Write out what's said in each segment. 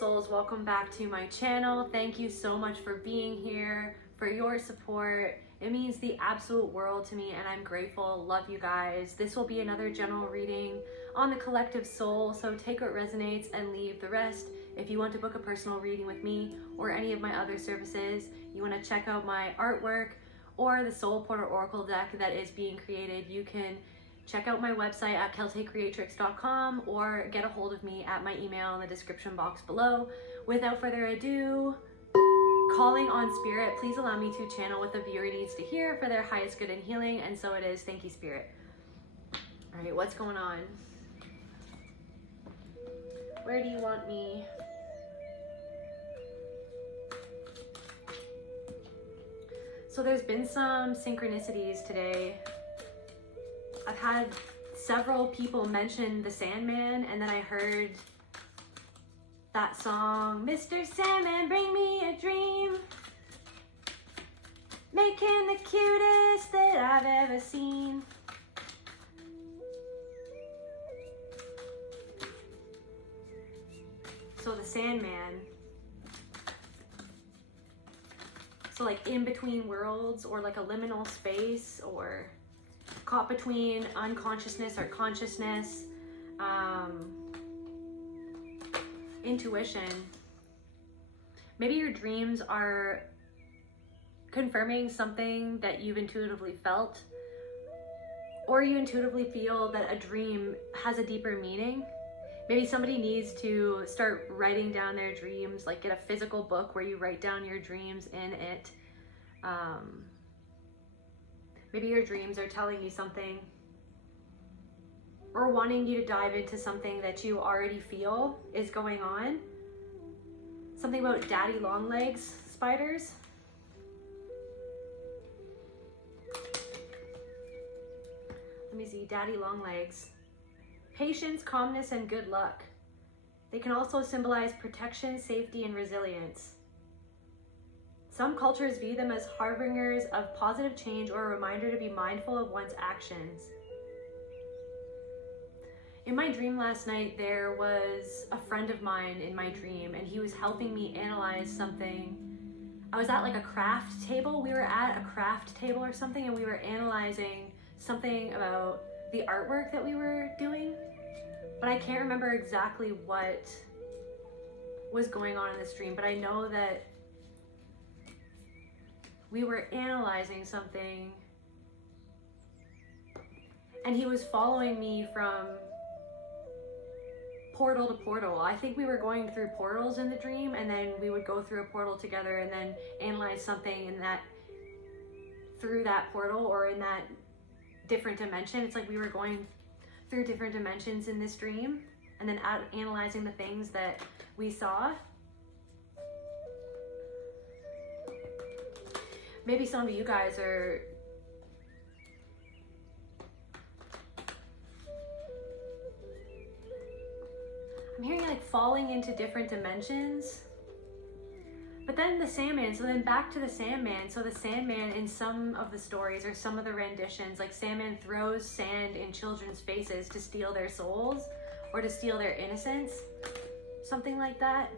souls, welcome back to my channel. Thank you so much for being here, for your support. It means the absolute world to me and I'm grateful. Love you guys. This will be another general reading on the collective soul, so take what resonates and leave the rest. If you want to book a personal reading with me or any of my other services, you want to check out my artwork or the Soul Portal Oracle deck that is being created, you can check out my website at celticreatrix.com or get a hold of me at my email in the description box below. Without further ado, calling on spirit, please allow me to channel what the viewer needs to hear for their highest good and healing, and so it is. Thank you, spirit. All right, what's going on? Where do you want me? So there's been some synchronicities today. I've had several people mention the Sandman, and then I heard that song, Mr. Sandman, bring me a dream, making the cutest that I've ever seen. So the Sandman, so like in between worlds, or like a liminal space, or caught between unconsciousness or consciousness, intuition. Maybe your dreams are confirming something that you've intuitively felt, or you intuitively feel that a dream has a deeper meaning. Maybe somebody needs to start writing down their dreams, like get a physical book where you write down your dreams in it. Maybe your dreams are telling you something, or wanting you to dive into something that you already feel is going on. Something about daddy long legs spiders. Let me see, daddy long legs. Patience, calmness, and good luck. They can also symbolize protection, safety, and resilience. Some cultures view them as harbingers of positive change or a reminder to be mindful of one's actions. In my dream last night, there was a friend of mine in my dream, and he was helping me analyze something. I was at like a craft table. We were at a craft table or something, and we were analyzing something about the artwork that we were doing, but I can't remember exactly what was going on in this dream, but I know that we were analyzing something, and he was following me from portal to portal. I think we were going through portals in the dream, and then we would go through a portal together and then analyze something in that, through that portal or in that different dimension. It's like we were going through different dimensions in this dream and then analyzing the things that we saw. Maybe some of you guys are I'm hearing like falling into different dimensions. But then the Sandman, so then back to the Sandman. So the Sandman in some of the stories or some of the renditions, like Sandman throws sand in children's faces to steal their souls or to steal their innocence, something like that.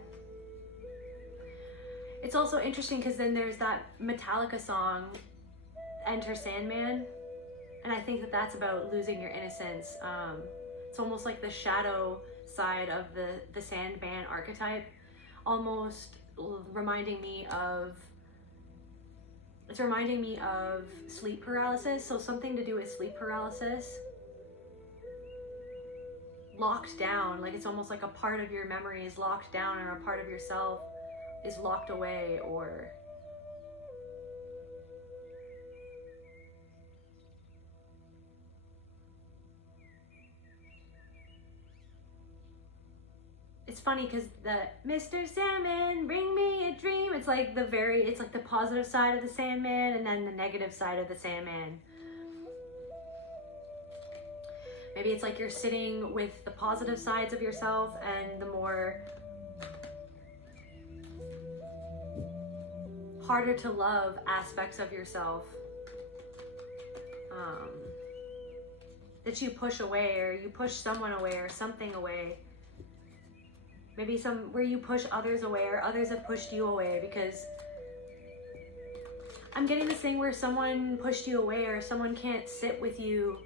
It's also interesting because then there's that Metallica song, Enter Sandman, and I think that that's about losing your innocence. It's almost like the shadow side of the Sandman archetype, almost reminding me of sleep paralysis. So something to do with sleep paralysis, locked down, like it's almost like a part of your memory is locked down, or a part of yourself is locked away, or it's funny because the Mr. Sandman, bring me a dream, it's like it's like the positive side of the Sandman and then the negative side of the Sandman. Maybe it's like you're sitting with the positive sides of yourself and the more harder to love aspects of yourself that you push away, or you push someone away or something away. Maybe where you push others away or others have pushed you away, because I'm getting this thing where someone pushed you away or someone can't sit with you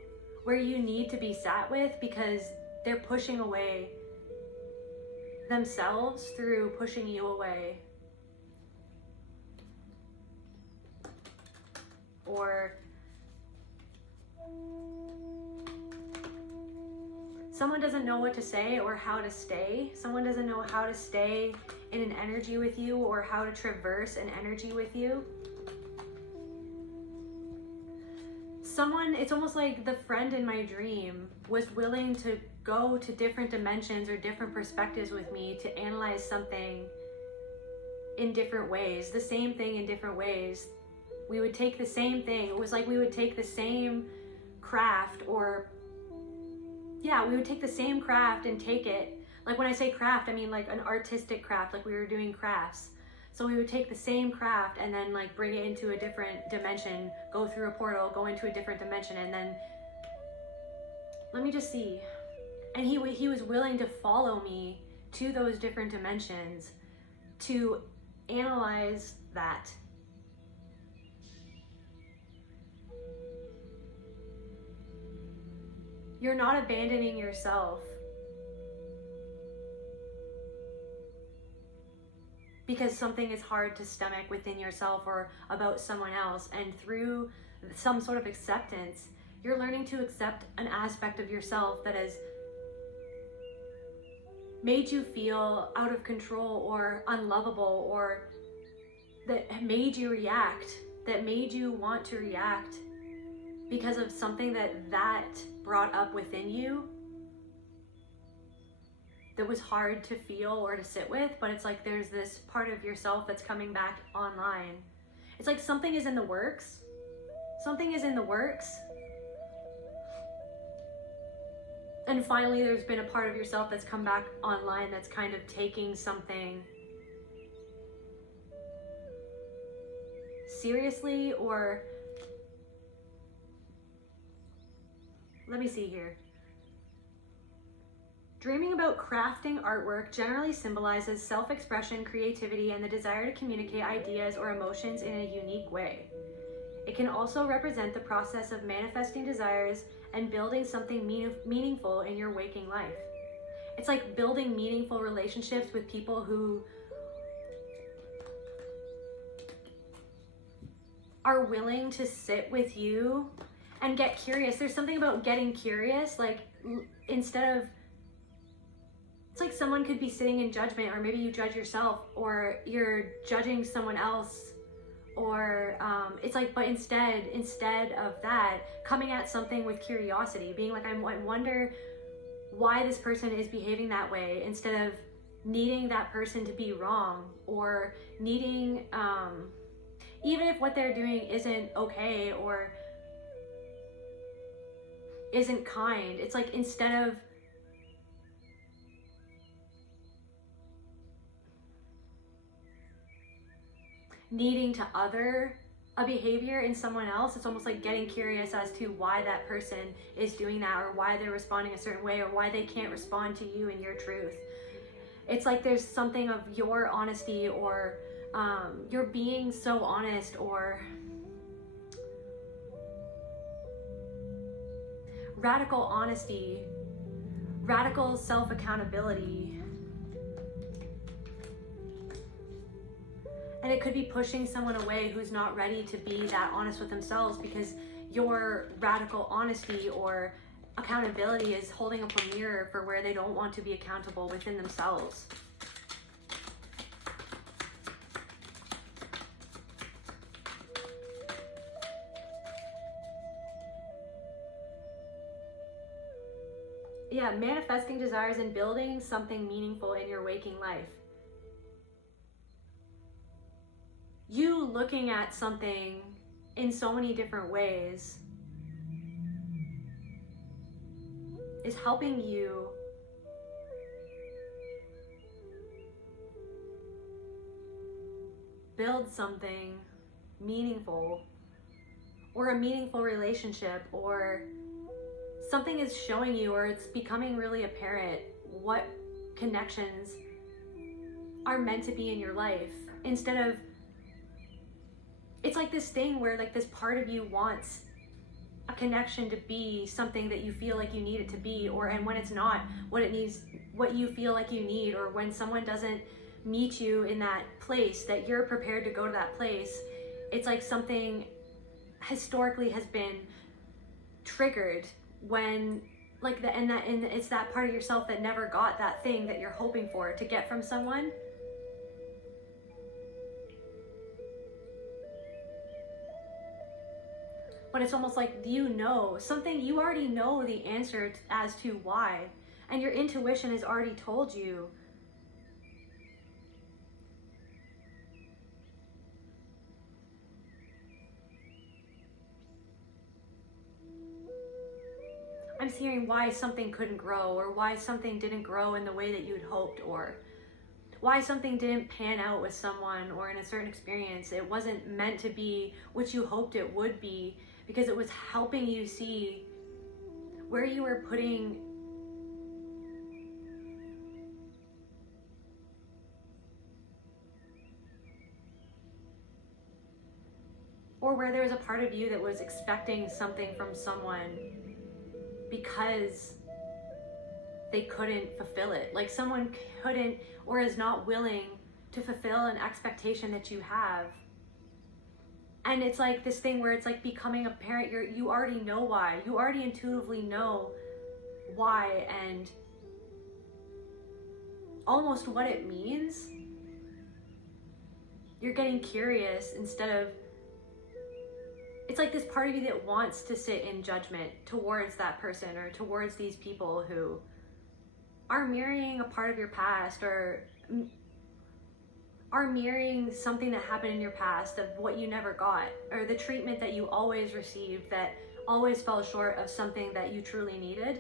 where you need to be sat with because they're pushing away themselves through pushing you away. Or someone doesn't know what to say or how to stay. Someone doesn't know how to stay in an energy with you or how to traverse an energy with you. It's almost like the friend in my dream was willing to go to different dimensions or different perspectives with me to analyze something in different ways, the same thing in different ways. We would take the same thing. It was like we would take the same craft we would take the same craft and take it. Like when I say craft, I mean like an artistic craft, like we were doing crafts. So we would take the same craft and then like bring it into a different dimension, go through a portal, go into a different dimension, and then, let me just see. And he was willing to follow me to those different dimensions to analyze that. You're not abandoning yourself because something is hard to stomach within yourself or about someone else. And through some sort of acceptance, you're learning to accept an aspect of yourself that has made you feel out of control or unlovable, or that made you react, that made you want to react because of something that brought up within you that was hard to feel or to sit with. But it's like there's this part of yourself that's coming back online. It's like something is in the works. Something is in the works. And finally there's been a part of yourself that's come back online that's kind of taking something seriously. Or let me see here. Dreaming about crafting artwork generally symbolizes self-expression, creativity, and the desire to communicate ideas or emotions in a unique way. It can also represent the process of manifesting desires and building something meaningful in your waking life. It's like building meaningful relationships with people who are willing to sit with you and get curious. There's something about getting curious, like instead of, it's like someone could be sitting in judgment, or maybe you judge yourself, or you're judging someone else, or it's like, but instead of that, coming at something with curiosity, being like, I wonder why this person is behaving that way, instead of needing that person to be wrong, or needing, even if what they're doing isn't okay or isn't kind, it's like instead of needing to other a behavior in someone else, it's almost like getting curious as to why that person is doing that, or why they're responding a certain way, or why they can't respond to you and your truth. It's like there's something of your honesty, or you're being so honest, or radical honesty, radical self-accountability. And it could be pushing someone away who's not ready to be that honest with themselves, because your radical honesty or accountability is holding up a mirror for where they don't want to be accountable within themselves. Yeah, manifesting desires and building something meaningful in your waking life. You looking at something in so many different ways is helping you build something meaningful, or a meaningful relationship, or something is showing you, or it's becoming really apparent what connections are meant to be in your life, instead of, it's like this thing where like this part of you wants a connection to be something that you feel like you need it to be, or and when it's not what it needs, what you feel like you need, or when someone doesn't meet you in that place that you're prepared to go to that place, it's like something historically has been triggered when like and it's that part of yourself that never got that thing that you're hoping for to get from someone. But it's almost like, you know something, you already know the answer as to why, and your intuition has already told you. I'm hearing why something couldn't grow, or why something didn't grow in the way that you'd hoped, or why something didn't pan out with someone or in a certain experience. It wasn't meant to be what you hoped it would be, because it was helping you see where you were putting or where there was a part of you that was expecting something from someone because they couldn't fulfill it. Like someone couldn't or is not willing to fulfill an expectation that you have. And it's like this thing where it's like becoming a parent, you already know why. You already intuitively know why and almost what it means. You're getting curious instead of, it's like this part of you that wants to sit in judgment towards that person or towards these people who are mirroring a part of your past, or are mirroring something that happened in your past of what you never got, or the treatment that you always received that always fell short of something that you truly needed.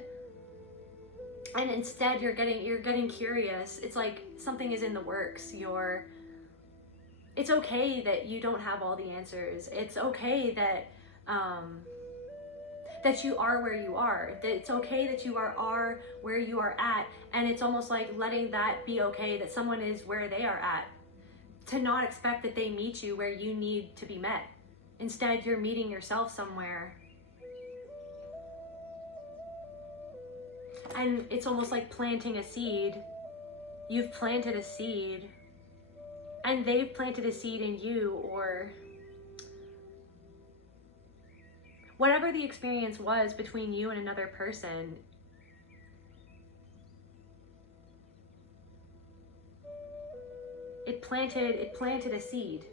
And instead you're getting curious. It's like something is in the works. It's okay that you don't have all the answers. It's okay that that you are where you are. That it's okay that you are where you are at, and it's almost like letting that be okay, that someone is where they are at. To not expect that they meet you where you need to be met. Instead, you're meeting yourself somewhere. And it's almost like planting a seed. You've planted a seed, and they've planted a seed in you, or whatever the experience was between you and another person. It planted a seed.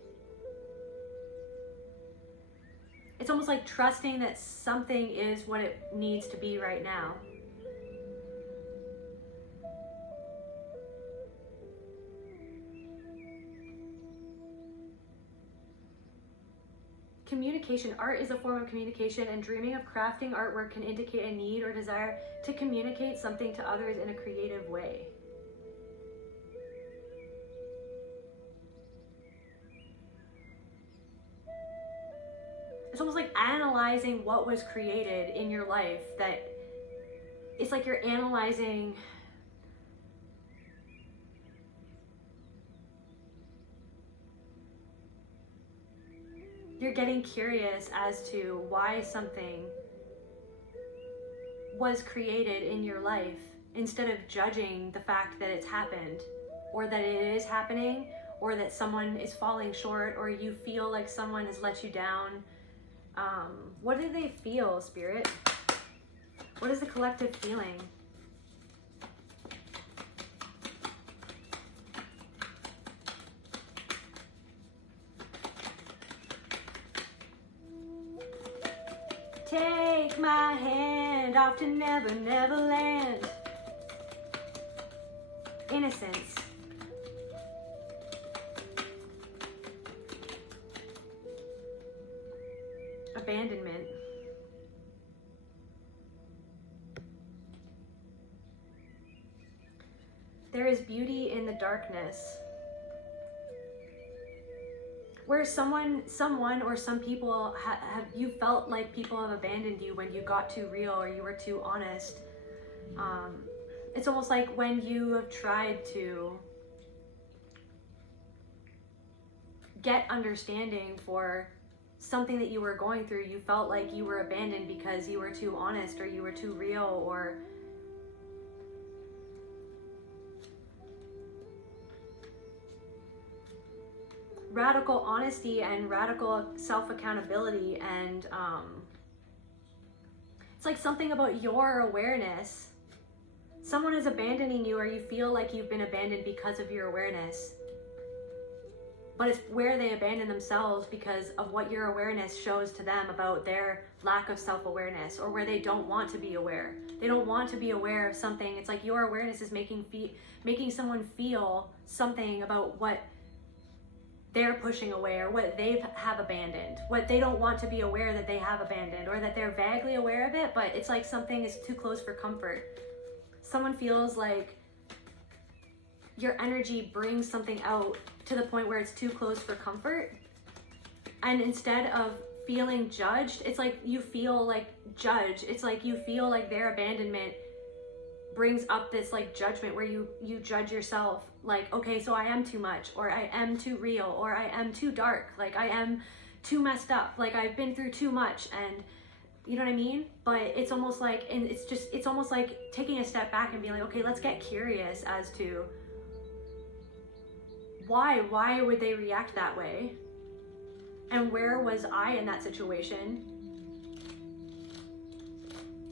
It's almost like trusting that something is what it needs to be right now. Communication. Art is a form of communication, and dreaming of crafting artwork can indicate a need or desire to communicate something to others in a creative way. It's almost like analyzing what was created in your life, that it's like you're analyzing you're getting curious as to why something was created in your life, instead of judging the fact that it's happened, or that it is happening, or that someone is falling short, or you feel like someone has let you down. What do they feel, Spirit? What is the collective feeling? Take my hand off to Never, Never Land. Innocence. Abandonment. There is beauty in the darkness. Where someone or some people have you felt like people have abandoned you when you got too real or you were too honest. It's almost like when you have tried to get understanding for something that you were going through. You felt like you were abandoned because you were too honest, or you were too real, or radical honesty and radical self-accountability. And it's like something about your awareness. Someone is abandoning you, or you feel like you've been abandoned because of your awareness. But it's where they abandon themselves because of what your awareness shows to them about their lack of self-awareness, or where they don't want to be aware. They don't want to be aware of something. It's like your awareness is making someone feel something about what they're pushing away, or what they have abandoned, what they don't want to be aware that they have abandoned, or that they're vaguely aware of it, but it's like something is too close for comfort. Someone feels like your energy brings something out to the point where it's too close for comfort. And instead of feeling judged, it's like you feel like judged. It's like you feel like their abandonment brings up this like judgment where you judge yourself, like, okay, so I am too much, or I am too real, or I am too dark, like I am too messed up, like I've been through too much. And you know what I mean? But it's almost like, and it's almost like taking a step back and being like, okay, let's get curious as to why would they react that way? And where was I in that situation?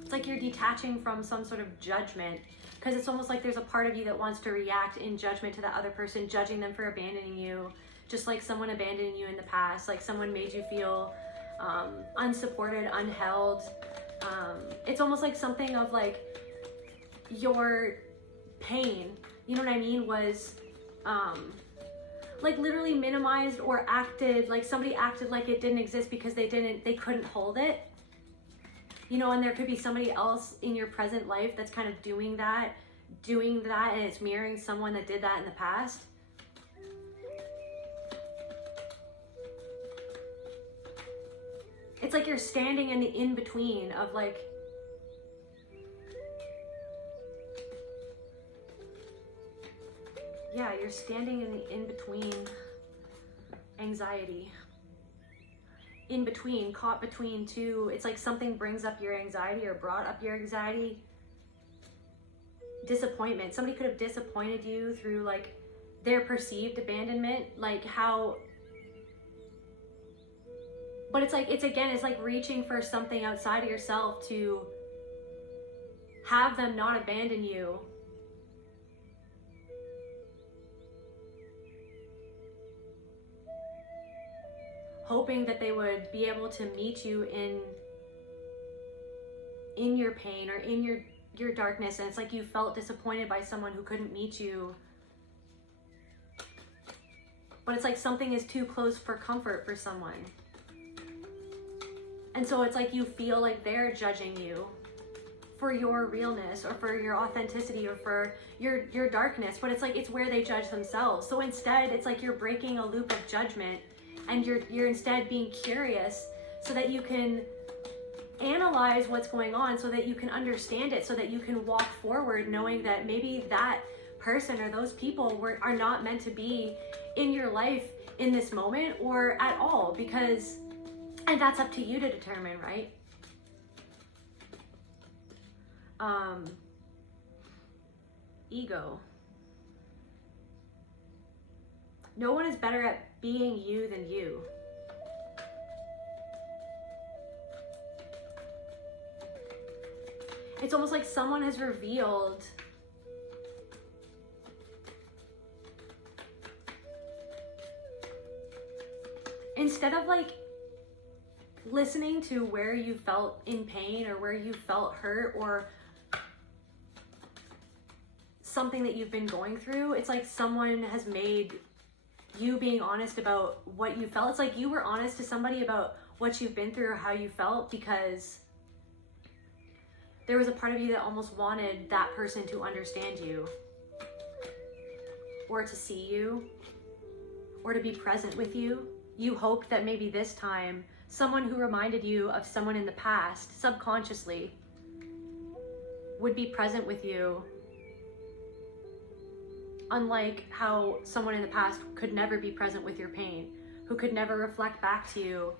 It's like you're detaching from some sort of judgment, because it's almost like there's a part of you that wants to react in judgment to that other person, judging them for abandoning you, just like someone abandoned you in the past, like someone made you feel unsupported, unheld. It's almost like something of like your pain, you know what I mean, was like literally minimized, or acted like somebody acted like it didn't exist because they couldn't hold it, you know. And there could be somebody else in your present life that's kind of doing that, and it's mirroring someone that did that in the past. It's like you're standing in the in-between of like, yeah, you're standing in the in-between anxiety. In between, caught between two. It's like something brings up your anxiety, or brought up your anxiety. Disappointment. Somebody could have disappointed you through like their perceived abandonment, like how, but it's like, it's like reaching for something outside of yourself to have them not abandon you. Hoping that they would be able to meet you in your pain, or in your darkness. And it's like you felt disappointed by someone who couldn't meet you. But it's like something is too close for comfort for someone. And so it's like you feel like they're judging you for your realness, or for your authenticity, or for your darkness. But it's like, it's where they judge themselves. So instead, it's like you're breaking a loop of judgment, and you're instead being curious so that you can analyze what's going on, so that you can understand it, so that you can walk forward knowing that maybe that person or those people are not meant to be in your life in this moment, or at all, because, and that's up to you to determine, right? Ego. No one is better at being you than you. It's almost like someone has revealed instead of like listening to where you felt in pain, or where you felt hurt, or something that you've been going through, it's like someone has made you being honest about what you felt. It's like you were honest to somebody about what you've been through, or how you felt, because there was a part of you that almost wanted that person to understand you, or to see you, or to be present with you. You hoped that maybe this time someone who reminded you of someone in the past, subconsciously, would be present with you, unlike how someone in the past could never be present with your pain. who could never reflect back to you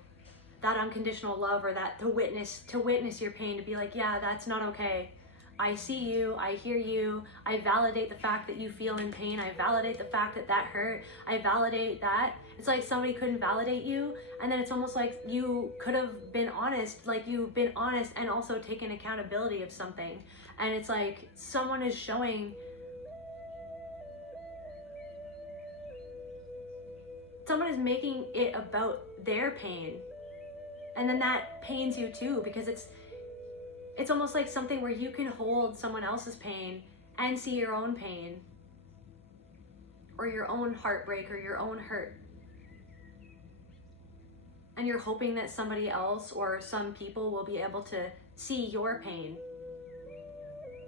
that unconditional love, or that to witness your pain, to be like, yeah, that's not okay. I see you, I hear you, I validate the fact that you feel in pain, I validate the fact that that hurt, I validate that. It's like somebody couldn't validate you, and then it's almost like you could have been honest, like you've been honest and also taken accountability of something. And it's like someone is showing, someone is making it about their pain. And then that pains you too, because it's almost like something where you can hold someone else's pain and see your own pain, or your own heartbreak, or your own hurt. And you're hoping that somebody else or some people will be able to see your pain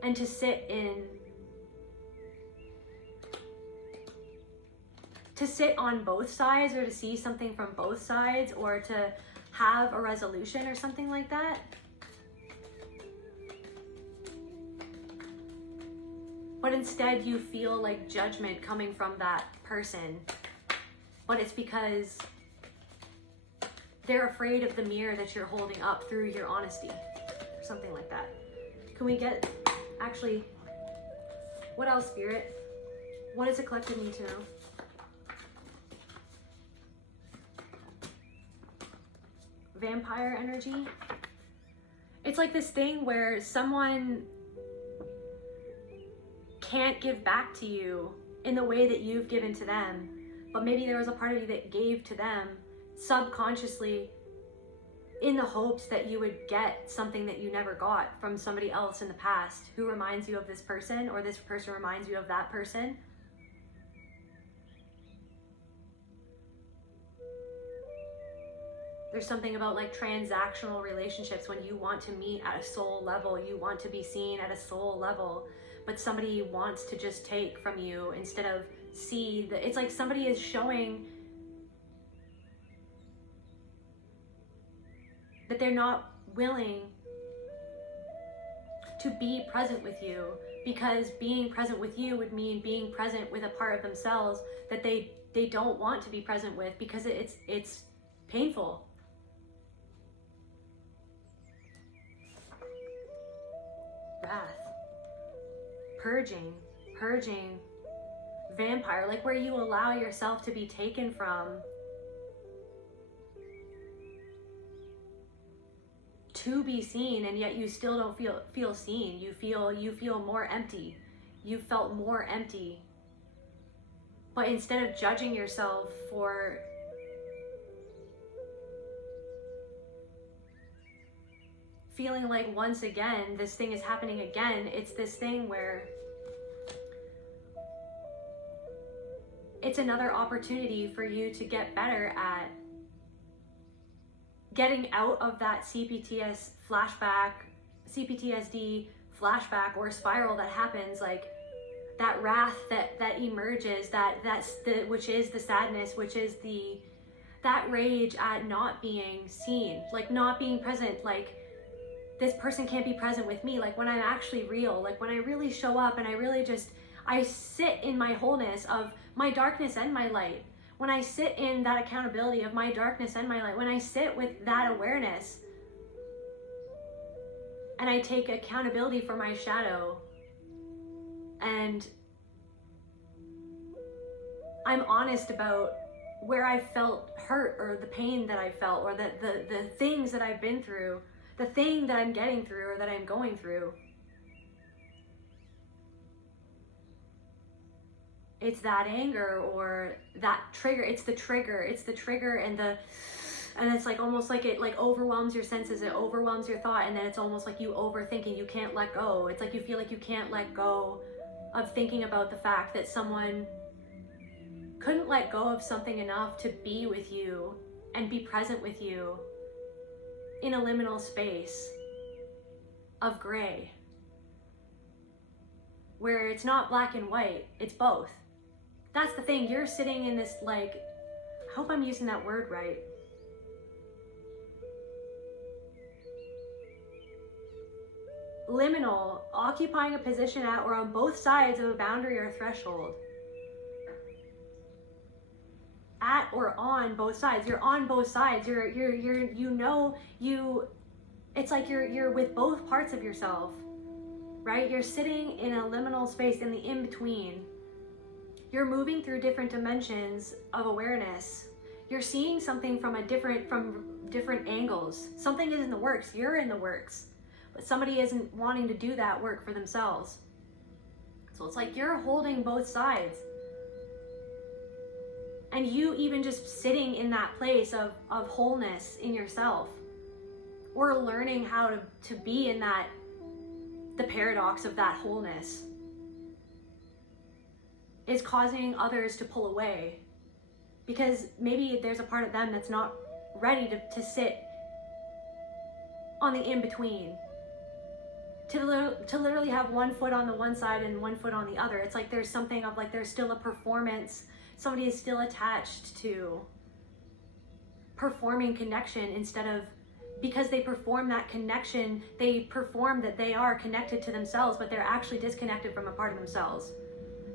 and to sit on both sides, or to see something from both sides, or to have a resolution or something like that. But instead you feel like judgment coming from that person. But it's because they're afraid of the mirror that you're holding up through your honesty, or something like that. Can we get, actually, what else, Spirit? What does the collective need to know? Vampire energy. It's like this thing where someone can't give back to you in the way that you've given to them, but maybe there was a part of you that gave to them subconsciously in the hopes that you would get something that you never got from somebody else in the past who reminds you of this person, or this person reminds you of that person. There's something about like transactional relationships, when you want to meet at a soul level, you want to be seen at a soul level, but somebody wants to just take from you instead of see that. It's like somebody is showing that they're not willing to be present with you, because being present with you would mean being present with a part of themselves that they don't want to be present with, because it's painful. Wrath. Purging, vampire, like where you allow yourself to be taken from to be seen, and yet you still don't feel seen. You feel more empty. You felt more empty. But instead of judging yourself for feeling like once again this thing is happening again, it's this thing where it's another opportunity for you to get better at getting out of that CPTSD flashback or spiral that happens, like that wrath that emerges, which is the sadness, which is that rage at not being seen, like not being present, like this person can't be present with me, like when I'm actually real, like when I really show up and I sit in my wholeness of my darkness and my light. When I sit in that accountability of my darkness and my light, when I sit with that awareness and I take accountability for my shadow, and I'm honest about where I felt hurt, or the pain that I felt, or the things that I've been through, the thing that I'm getting through or that I'm going through. It's that anger or that trigger. It's the trigger and it's like almost like it like overwhelms your senses, it overwhelms your thought, and then it's almost like you overthink and you can't let go. It's like you feel like you can't let go of thinking about the fact that someone couldn't let go of something enough to be with you and be present with you in a liminal space of gray, where it's not black and white, it's both. That's the thing, you're sitting in this, like, I hope I'm using that word right. Liminal, occupying a position at or on both sides of a boundary or threshold. at or on both sides. You're on both sides. It's like you're with both parts of yourself, right? You're sitting in a liminal space in the in-between. You're moving through different dimensions of awareness. You're seeing something from different angles. Something is in the works. You're in the works, but somebody isn't wanting to do that work for themselves. So it's like you're holding both sides. And you even just sitting in that place of wholeness in yourself, or learning how to be in the paradox of that wholeness, is causing others to pull away, because maybe there's a part of them that's not ready to sit on the in-between, to literally have one foot on the one side and one foot on the other. It's like there's something of like there's still a performance. Somebody is still attached to performing connection instead of, because they perform that connection, they perform that they are connected to themselves, but they're actually disconnected from a part of themselves.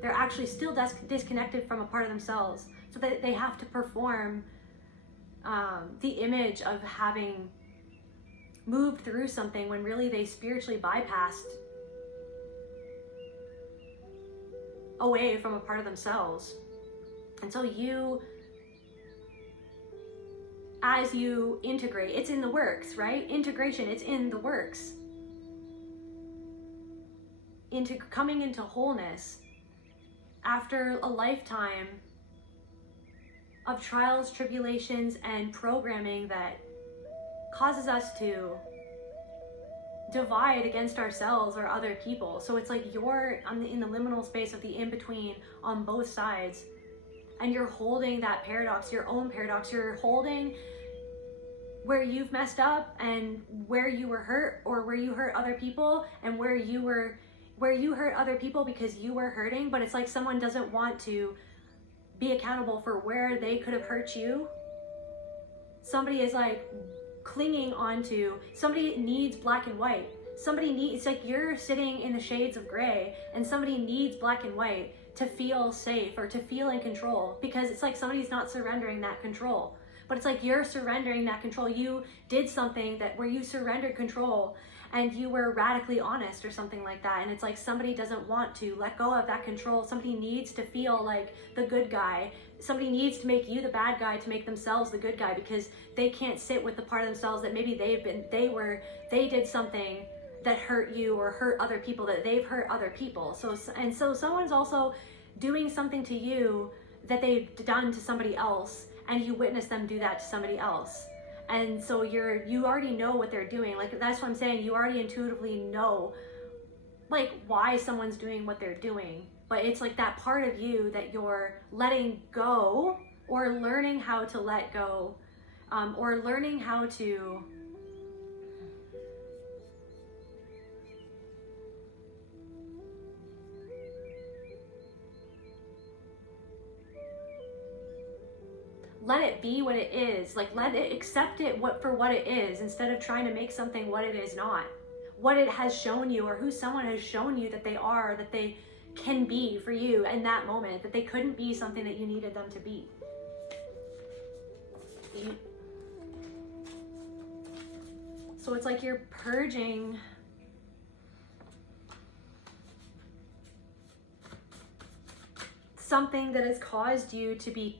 They're actually still disconnected from a part of themselves. So that they have to perform the image of having moved through something when really they spiritually bypassed away from a part of themselves. And so as you integrate, it's in the works, right? Integration, it's in the works. Coming into wholeness after a lifetime of trials, tribulations, and programming that causes us to divide against ourselves or other people. So it's like you're in the liminal space of the in-between on both sides, and you're holding that paradox, your own paradox. You're holding where you've messed up and where you were hurt, or where you hurt other people, and where you hurt other people because you were hurting. But it's like someone doesn't want to be accountable for where they could have hurt you. Somebody is like clinging onto, somebody needs black and white. It's like you're sitting in the shades of gray, and somebody needs black and white to feel safe or to feel in control, because it's like somebody's not surrendering that control. But it's like you're surrendering that control. You did something where you surrendered control, and you were radically honest or something like that. And it's like somebody doesn't want to let go of that control. Somebody needs to feel like the good guy. Somebody needs to make you the bad guy to make themselves the good guy, because they can't sit with the part of themselves that maybe they did something that hurt you or hurt other people, that they've hurt other people. So someone's also doing something to you that they've done to somebody else, and you witness them do that to somebody else. And so you already know what they're doing. Like, that's what I'm saying. You already intuitively know like why someone's doing what they're doing. But it's like that part of you that you're letting go, or learning how to let go, or learning how to let it be what it is. Like, let it, accept it for what it is, instead of trying to make something what it is not. What it has shown you, or who someone has shown you that they are, that they can be for you in that moment, that they couldn't be something that you needed them to be. So it's like you're purging something that has caused you to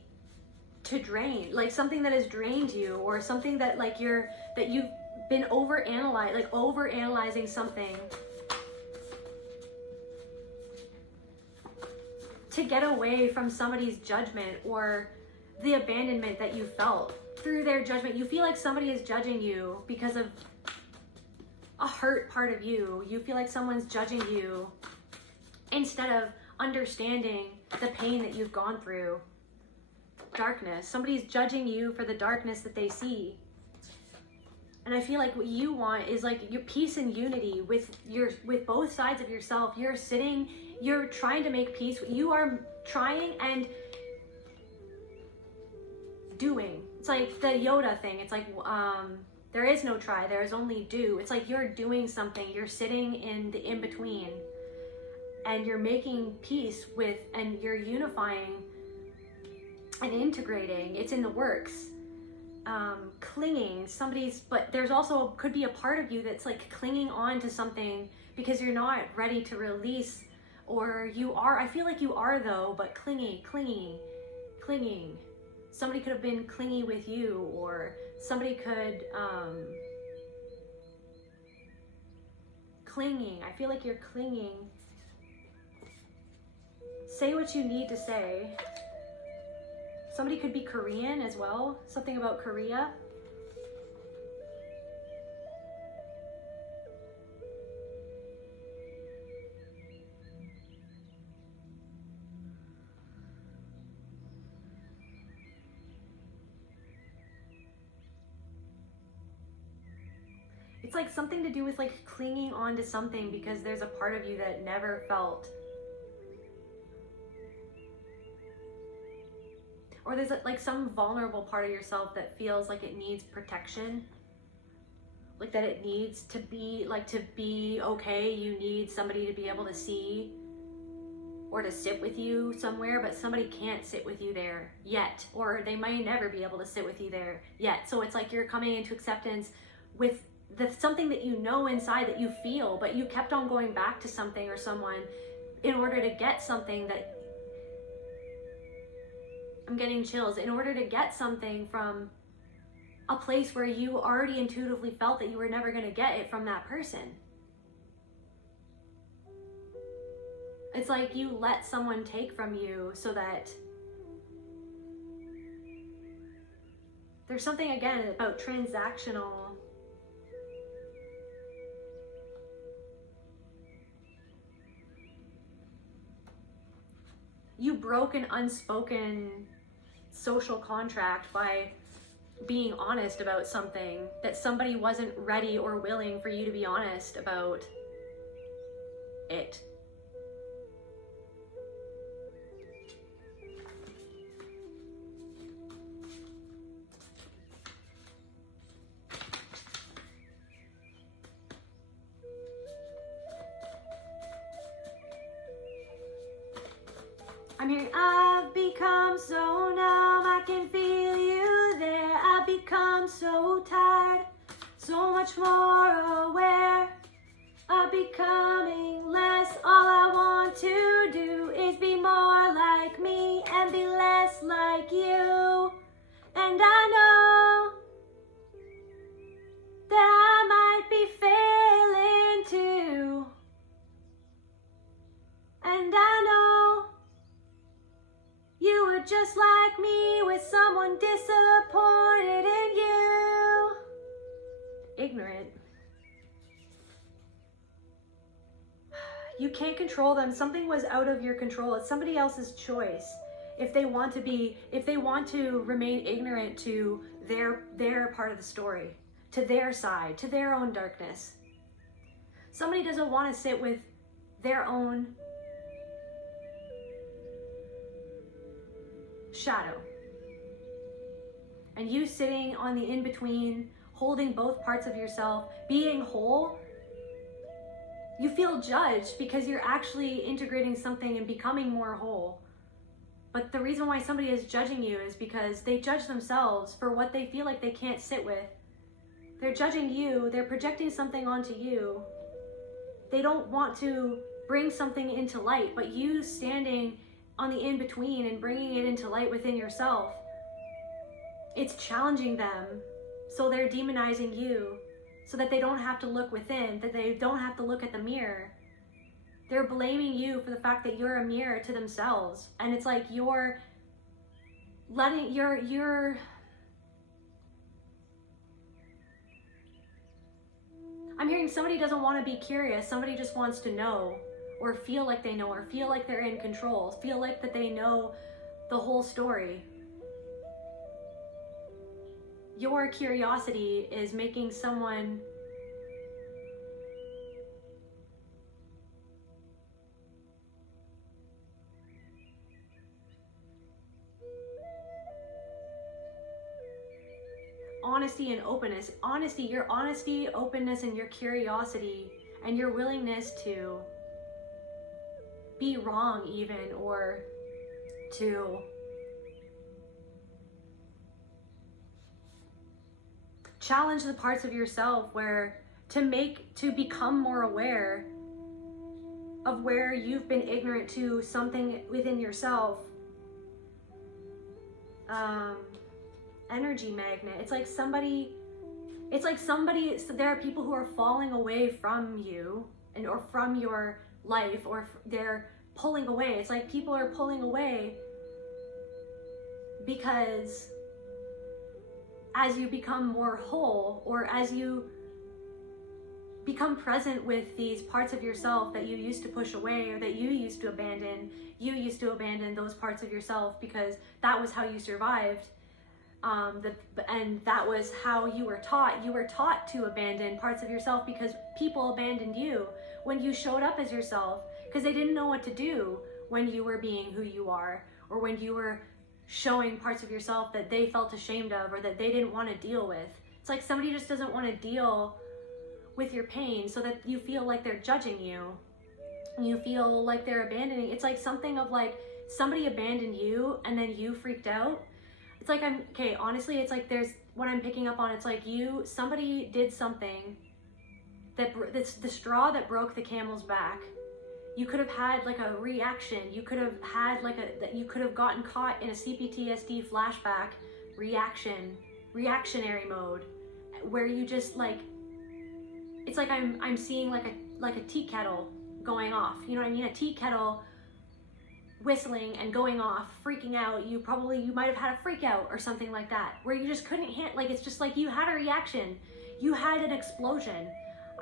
drain, like something that has drained you, or something that like you've been overanalyzing something to get away from somebody's judgment, or the abandonment that you felt through their judgment. You feel like somebody is judging you because of a hurt part of you. You feel like someone's judging you instead of understanding the pain that you've gone through. Darkness. Somebody's judging you for the darkness that they see. And I feel like what you want is like your peace and unity with both sides of yourself. You're trying to make peace. You are trying and doing. It's like the Yoda thing. It's like there is no try, there is only do. It's like you're doing something. You're sitting in the in-between, and you're making peace with, and you're unifying and integrating. It's in the works. Clinging, but there's also could be a part of you that's like clinging on to something because you're not ready to release, or you are. I feel like you are though, but clinging. Somebody could have been clingy with you, or somebody could, clinging. I feel like you're clinging. Say what you need to say. Somebody could be Korean as well. Something about Korea. It's like something to do with like clinging on to something because there's a part of you that never felt, or there's like some vulnerable part of yourself that feels like it needs protection, like that it needs to be like, to be okay, you need somebody to be able to see or to sit with you somewhere, but somebody can't sit with you there yet, or they might never be able to sit with you there yet. So it's like you're coming into acceptance with something that you know inside that you feel, but you kept on going back to something or someone in order to get something that, I'm getting chills, in order to get something from a place where you already intuitively felt that you were never going to get it from that person. It's like you let someone take from you so that there's something, again, about transactional. You broke an unspoken social contract by being honest about something that somebody wasn't ready or willing for you to be honest about it. I'm hearing, I've become so numb, I can feel you there. I've become so tired, so much more aware of becoming less. All I want to do is be more like me and be less like you. And I know that I might be failing too. And I know you were just like me, with someone disappointed in you. Ignorant. You can't control them. Something was out of your control. It's somebody else's choice. If they want to remain ignorant to their part of the story, to their side, to their own darkness. Somebody doesn't want to sit with their own shadow. And you sitting on the in-between, holding both parts of yourself, being whole, you feel judged because you're actually integrating something and becoming more whole. But the reason why somebody is judging you is because they judge themselves for what they feel like they can't sit with. They're judging you, they're projecting something onto you. They don't want to bring something into light, but you standing on the in-between and bringing it into light within yourself, it's challenging them. So they're demonizing you so that they don't have to look within, that they don't have to look at the mirror. They're blaming you for the fact that you're a mirror to themselves. And it's like you're letting, I'm hearing somebody doesn't want to be curious. Somebody just wants to know, or feel like they know, or feel like they're in control, feel like that they know the whole story. Your curiosity is making someone honesty and openness. Honesty, your honesty, openness, and your curiosity, and your willingness to be wrong even, or to challenge the parts of yourself where to become more aware of where you've been ignorant to something within yourself. Energy magnet. It's like somebody, there are people who are falling away from you or from your life, or they're pulling away. It's like people are pulling away because as you become more whole, or as you become present with these parts of yourself that you used to push away or that you used to abandon those parts of yourself because that was how you survived. And that was how you were taught. You were taught to abandon parts of yourself because people abandoned you when you showed up as yourself, because they didn't know what to do when you were being who you are, or when you were showing parts of yourself that they felt ashamed of or that they didn't want to deal with. It's like somebody just doesn't want to deal with your pain, so that you feel like they're judging you. You feel like they're abandoning. It's like something of like somebody abandoned you and then you freaked out. It's like, honestly, it's like there's what I'm picking up on. It's like somebody did something that's the straw that broke the camel's back. You could have had like a reaction. You could have had you could have gotten caught in a CPTSD flashback reactionary mode, where you just like, it's like I'm seeing like a tea kettle going off. You know what I mean? A tea kettle whistling and going off, freaking out. You might have had a freak out or something like that, where you just couldn't it's just like you had a reaction. You had an explosion.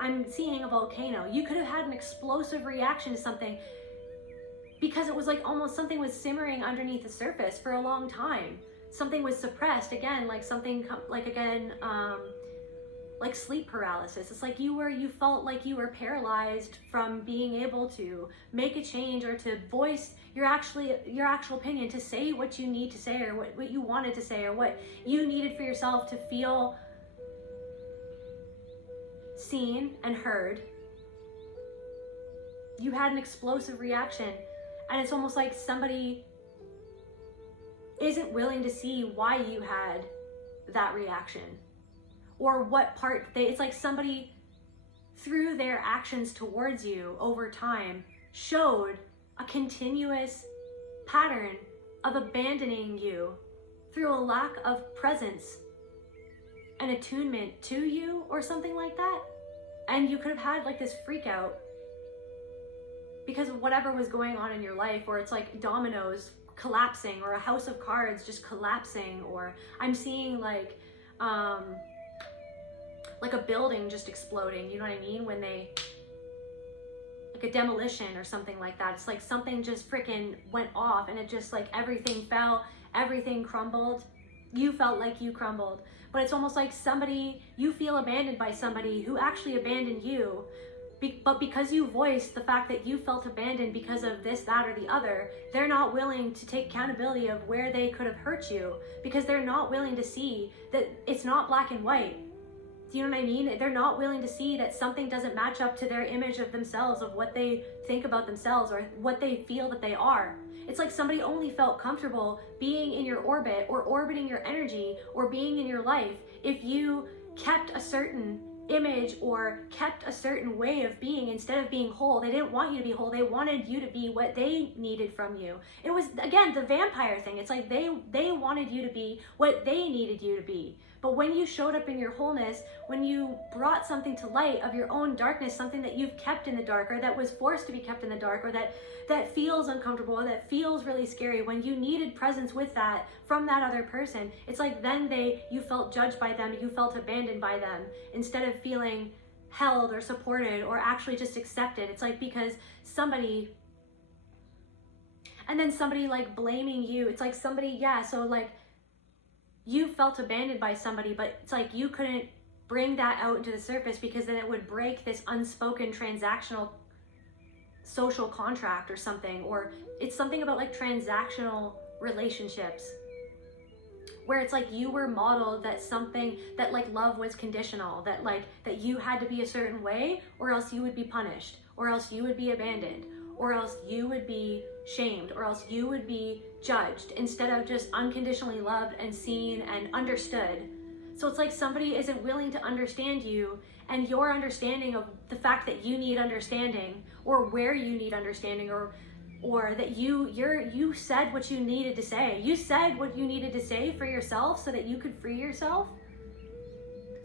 I'm seeing a volcano. You could have had an explosive reaction to something because it was like almost something was simmering underneath the surface for a long time. Something was suppressed again, like something like sleep paralysis. It's like you felt like you were paralyzed from being able to make a change or to voice your actual opinion, to say what you need to say, or what you wanted to say, or what you needed for yourself to feel seen and heard. You had an explosive reaction, and it's almost like somebody isn't willing to see why you had that reaction, or what part it's like somebody through their actions towards you over time showed a continuous pattern of abandoning you through a lack of presence and attunement to you or something like that. And you could have had like this freak out because of whatever was going on in your life, or it's like dominoes collapsing, or a house of cards just collapsing, or I'm seeing like a building just exploding, you know what I mean? When they, like a demolition or something like that. It's like something just freaking went off and it just like everything fell, everything crumbled. You felt like you crumbled. But it's almost like you feel abandoned by somebody who actually abandoned you. But because you voiced the fact that you felt abandoned because of this, that, or the other, they're not willing to take accountability of where they could have hurt you, because they're not willing to see that it's not black and white. Do you know what I mean? They're not willing to see that something doesn't match up to their image of themselves, of what they think about themselves, or what they feel that they are. It's like somebody only felt comfortable being in your orbit, or orbiting your energy, or being in your life if you kept a certain image or kept a certain way of being instead of being whole. They didn't want you to be whole. They wanted you to be what they needed from you. It was, again, the vampire thing. It's like they wanted you to be what they needed you to be. But when you showed up in your wholeness, when you brought something to light of your own darkness, something that you've kept in the dark, or that was forced to be kept in the dark, or that feels uncomfortable, or that feels really scary, when you needed presence with that from that other person, it's like then you felt judged by them, you felt abandoned by them, instead of feeling held or supported or actually just accepted. It's like because somebody, and then somebody like blaming you. It's like somebody, so like you felt abandoned by somebody, but it's like you couldn't bring that out into the surface because then it would break this unspoken transactional social contract or something. Or it's something about like transactional relationships where it's like you were modeled that something that like love was conditional, that you had to be a certain way or else you would be punished, or else you would be abandoned, or else you would be shamed, or else you would be judged, instead of just unconditionally loved and seen and understood. So it's like somebody isn't willing to understand you, and your understanding of the fact that you need understanding, or where you need understanding, or that you said what you needed to say. You said what you needed to say for yourself so that you could free yourself,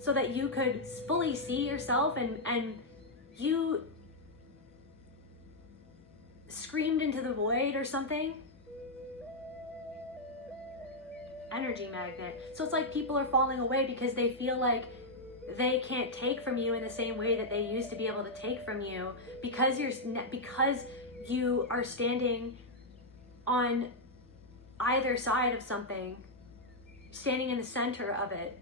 so that you could fully see yourself, and you screamed into the void or something. Energy magnet. So it's like people are falling away because they feel like they can't take from you in the same way that they used to be able to take from you, because you are standing on either side of something, standing in the center of it.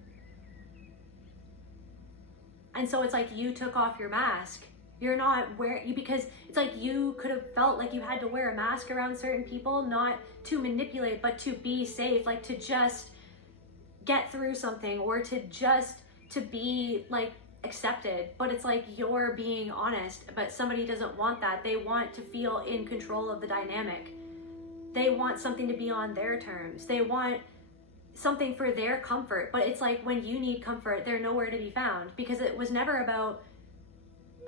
And so it's like you took off your mask. You're not wearing, because it's like you could have felt like you had to wear a mask around certain people, not to manipulate, but to be safe, like to just get through something, or to be like accepted. But it's like you're being honest, but somebody doesn't want that. They want to feel in control of the dynamic. They want something to be on their terms. They want something for their comfort. But it's like when you need comfort, they're nowhere to be found, because it was never about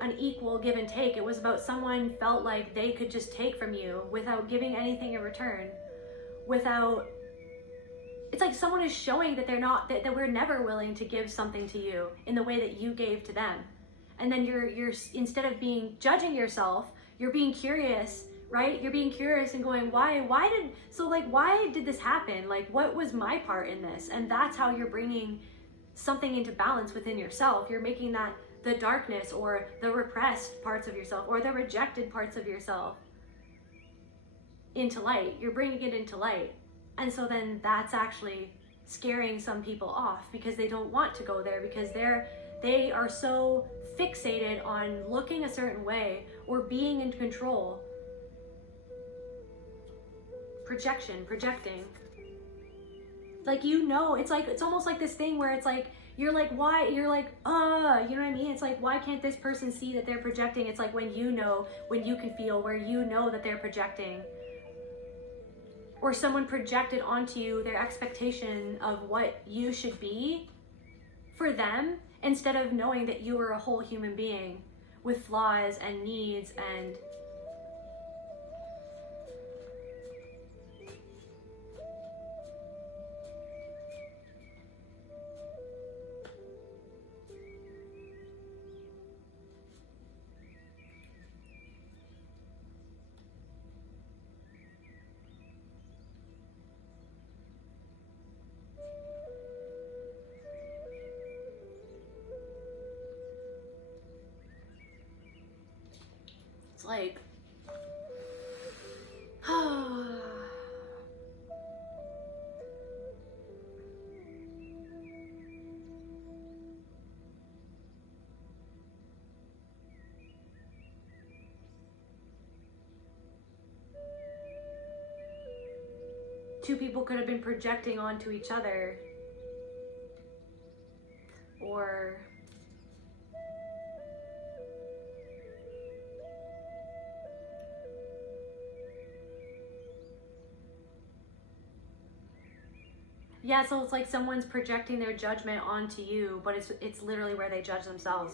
an equal give and take. It was about someone felt like they could just take from you without giving anything in return. It's like someone is showing that that we're never willing to give something to you in the way that you gave to them. And then you're instead of judging yourself, you're being curious, right? You're being curious and going, why did this happen? Like, what was my part in this? And that's how you're bringing something into balance within yourself. You're making that the darkness, or the repressed parts of yourself, or the rejected parts of yourself into light. You're bringing it into light. And so then that's actually scaring some people off, because they don't want to go there, because they are so fixated on looking a certain way or being in control. Projecting. Like, it's almost like this thing where it's like, you're like, why? You're like, you know what I mean? It's like, why can't this person see that they're projecting? It's like when you can feel where you know that they're projecting. Or someone projected onto you their expectation of what you should be for them, instead of knowing that you are a whole human being with flaws and needs and like, two people could have been projecting onto each other, or yeah, so it's like someone's projecting their judgment onto you, but it's literally where they judge themselves.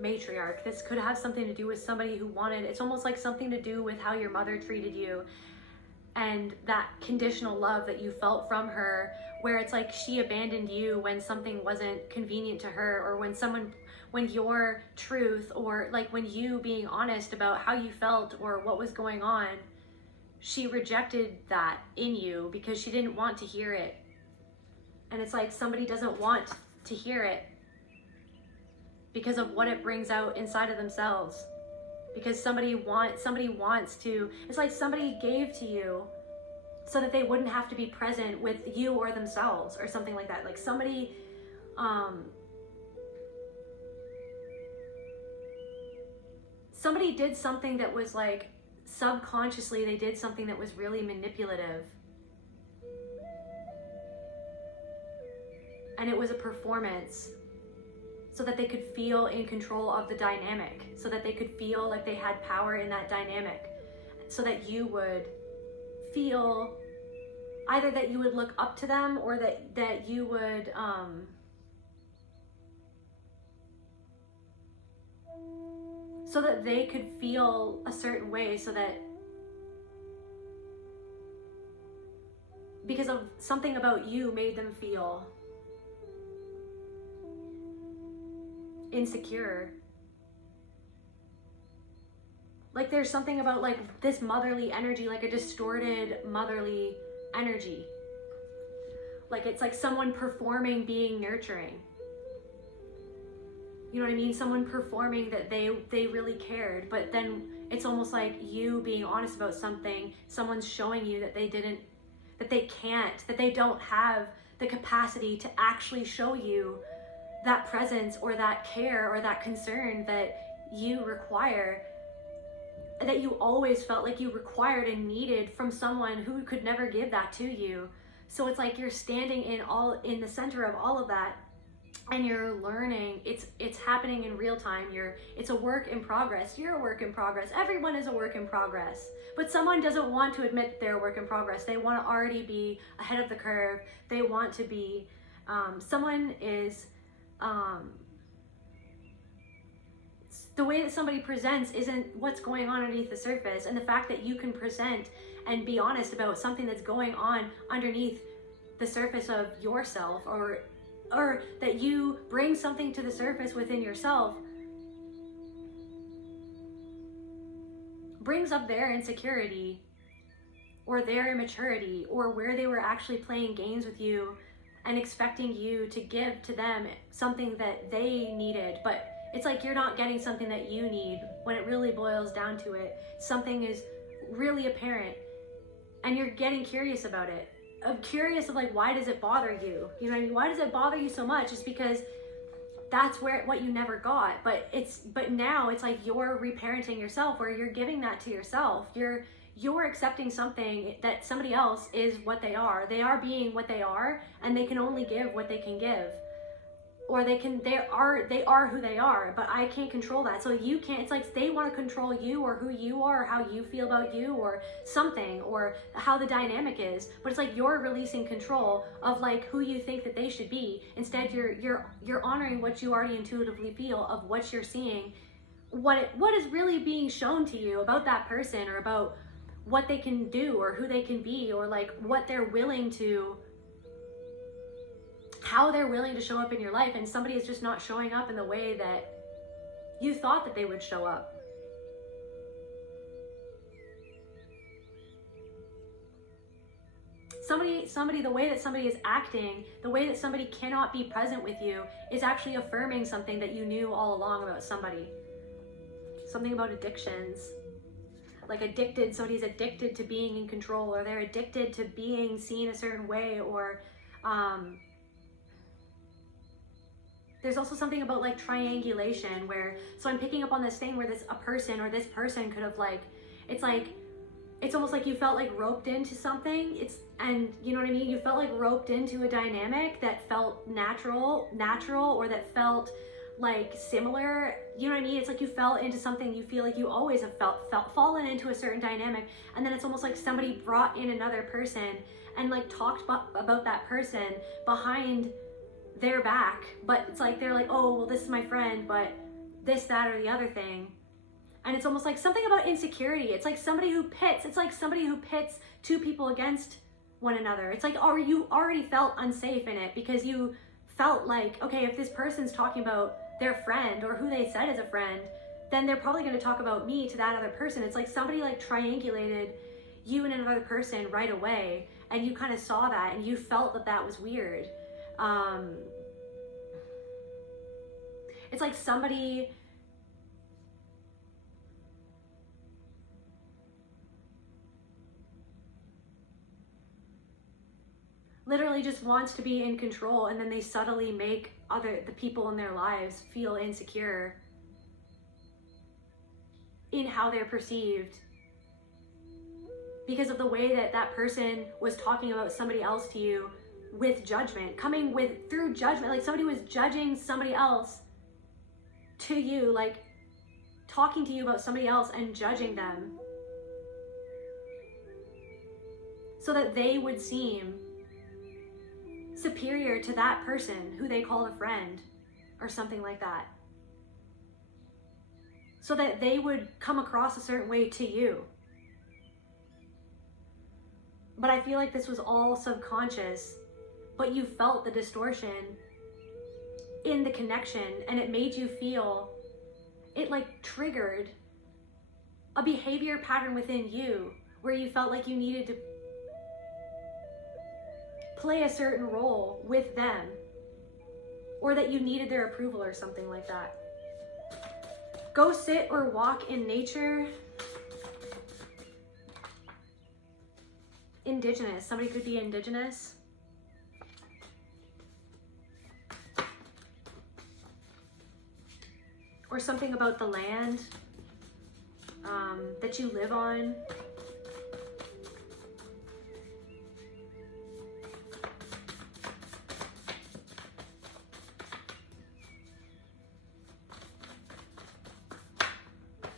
Matriarch. This could have something to do with somebody who it's almost like something to do with how your mother treated you, and that conditional love that you felt from her, where it's like she abandoned you when something wasn't convenient to her, or when your truth, or like when you being honest about how you felt or what was going on, she rejected that in you because she didn't want to hear it. And it's like somebody doesn't want to hear it because of what it brings out inside of themselves. Because somebody wants to, it's like somebody gave to you so that they wouldn't have to be present with you or themselves, or something like that. Like somebody did something that was like, subconsciously they did something that was really manipulative, and it was a performance so that they could feel in control of the dynamic, so that they could feel like they had power in that dynamic, so that you would feel either that you would look up to them, or that you would so that they could feel a certain way, so that because of something about you made them feel insecure. Like there's something about like this motherly energy, like a distorted motherly energy. Like it's like someone performing being nurturing. You know what I mean? Someone performing that they really cared, but then it's almost like you being honest about something, someone's showing you that they didn't, that they can't, that they don't have the capacity to actually show you that presence or that care or that concern that you require, that you always felt like you required and needed from someone who could never give that to you. So it's like you're standing in the center of all of that, and you're learning. It's happening in real time. It's a work in progress. You're a work in progress. Everyone is a work in progress. But someone doesn't want to admit they're a work in progress. They want to already be ahead of the curve. They want to be someone is the way that somebody presents isn't what's going on underneath the surface. And the fact that you can present and be honest about something that's going on underneath the surface of yourself, or that you bring something to the surface within yourself, brings up their insecurity or their immaturity, or where they were actually playing games with you and expecting you to give to them something that they needed. But it's like you're not getting something that you need, when it really boils down to it. Something is really apparent and you're getting curious about it. I'm curious of like, why does it bother you? You know what I mean? Why does it bother you so much? It's because that's what you never got. But now it's like you're reparenting yourself, where you're giving that to yourself. You're accepting something that somebody else is what they are. They are being what they are, and they can only give what they can give. Or they are who they are, but I can't control that. So you can't, it's like they want to control you, or who you are, or how you feel about you, or something, or how the dynamic is. But it's like you're releasing control of like who you think that they should be. Instead, you're honoring what you already intuitively feel of what you're seeing, what is really being shown to you about that person, or about what they can do, or who they can be, or like what they're willing to, how they're willing to show up in your life. And somebody is just not showing up in the way that you thought that they would show up. Somebody, the way that somebody is acting, the way that somebody cannot be present with you, is actually affirming something that you knew all along about somebody. Something about addictions. Like somebody's addicted to being in control, or they're addicted to being seen a certain way, or there's also something about like triangulation, so I'm picking up on this thing where this person could have like, it's almost like you felt like roped into something. And you know what I mean? You felt like roped into a dynamic that felt natural, or that felt like similar. You know what I mean? It's like you fell into something you feel like you always have fallen into a certain dynamic. And then it's almost like somebody brought in another person and like talked about that person behind their back, but it's like they're like, oh well, this is my friend, but this, that, or the other thing. And it's almost like something about insecurity. It's like somebody who pits two people against one another. It's like, you already felt unsafe in it, because you felt like, okay, if this person's talking about their friend, or who they said is a friend, then they're probably going to talk about me to that other person. It's like somebody like triangulated you and another person right away, and you kind of saw that, and you felt that was weird. It's like somebody literally just wants to be in control, and then they subtly make the people in their lives feel insecure in how they're perceived, because of the way that person was talking about somebody else to you, with judgment, through judgment. Like somebody was judging somebody else to you, like talking to you about somebody else and judging them. so that they would seem superior to that person who they call a friend or something like that. So that they would come across a certain way to you. But I feel like this was all subconscious, but you felt the distortion in the connection, and it made you feel, it like triggered a behavior pattern within you where you felt like you needed to play a certain role with them, or that you needed their approval or something like that. Go sit or walk in nature. Indigenous, somebody could be indigenous. Or something about the land that you live on.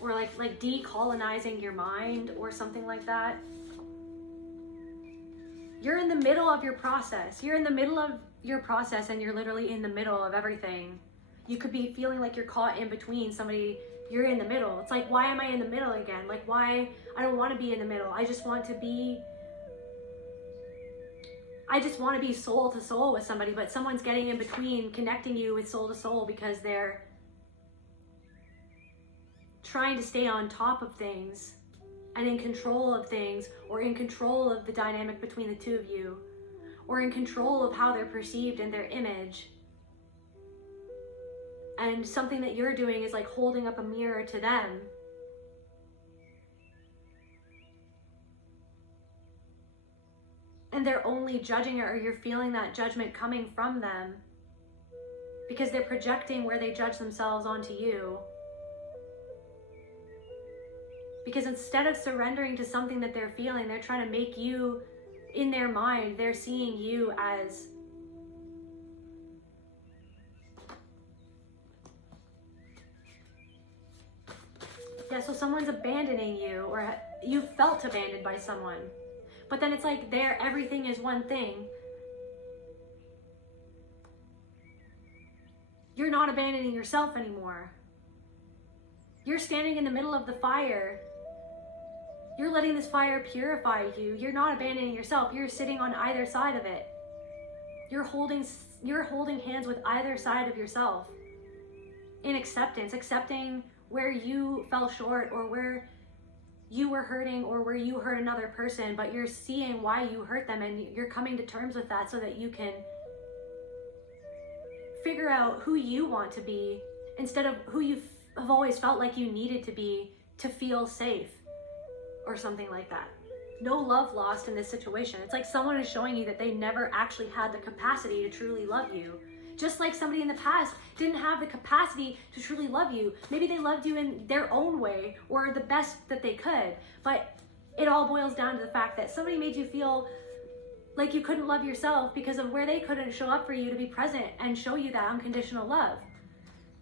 Or like decolonizing your mind or something like that. You're in the middle of your process. You're in the middle of your process, and you're literally in the middle of everything. You could be feeling like you're caught in between somebody. You're in the middle. It's like, why am I in the middle again? Like, why? I don't want to be in the middle. I just want to be soul to soul with somebody, but someone's getting in between, connecting you with soul to soul because they're trying to stay on top of things and in control of things, or in control of the dynamic between the two of you, or in control of how they're perceived and their image. And something that you're doing is like holding up a mirror to them. And they're only judging it, or you're feeling that judgment coming from them because they're projecting where they judge themselves onto you. Because instead of surrendering to something that they're feeling, they're trying to make you, in their mind, they're seeing you as so someone's abandoning you, or you felt abandoned by someone. But then it's like everything is one thing. You're not abandoning yourself anymore. You're standing in the middle of the fire. You're letting this fire purify you. You're not abandoning yourself. You're sitting on either side of it. You're holding hands with either side of yourself in acceptance, accepting where you fell short, or where you were hurting, or where you hurt another person, but you're seeing why you hurt them, and you're coming to terms with that so that you can figure out who you want to be instead of who you have always felt like you needed to be to feel safe or something like that. No love lost in this situation. It's like someone is showing you that they never actually had the capacity to truly love you. Just like somebody in the past didn't have the capacity to truly love you. Maybe they loved you in their own way or the best that they could, but it all boils down to the fact that somebody made you feel like you couldn't love yourself because of where they couldn't show up for you to be present and show you that unconditional love.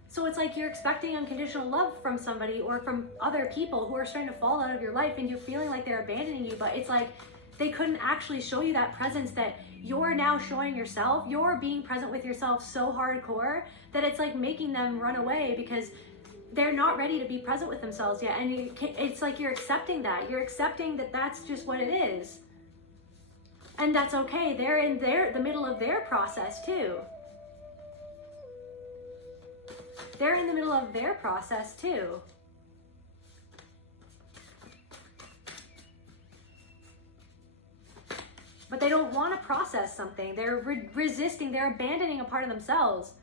So it's like you're expecting unconditional love from somebody or from other people who are starting to fall out of your life, and you're feeling like they're abandoning you, but it's like they couldn't actually show you that presence that you're now showing yourself. You're being present with yourself so hardcore that it's like making them run away because they're not ready to be present with themselves yet. And it's like you're accepting that. You're accepting that that's just what it is. And that's okay. They're in the middle of their process too. They're in the middle of their process too. But they don't want to process something. They're resisting. They're abandoning a part of themselves.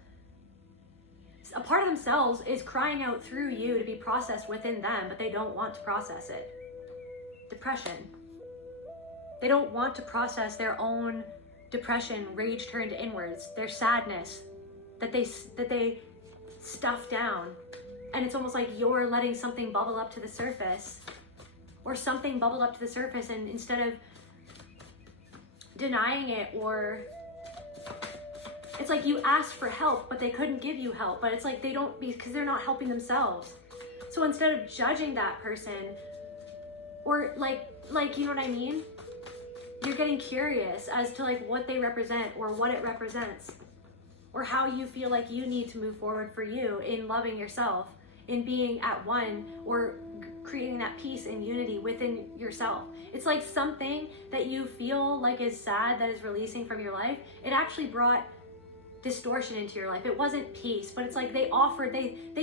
A part of themselves is crying out through you to be processed within them, but they don't want to process it. Depression. They don't want to process their own depression, rage turned inwards, their sadness that they stuff down. And it's almost like you're letting something bubble up to the surface, or something bubbled up to the surface, and instead of denying it, or it's like you asked for help but they couldn't give you help, but it's like they don't, because they're not helping themselves. So instead of judging that person, or like you know what I mean, you're getting curious as to like what they represent or what it represents, or how you feel like you need to move forward for you in loving yourself, in being at one, or creating that peace and unity within yourself. It's like something that you feel like is sad that is releasing from your life. It actually brought distortion into your life. It wasn't peace, but it's like they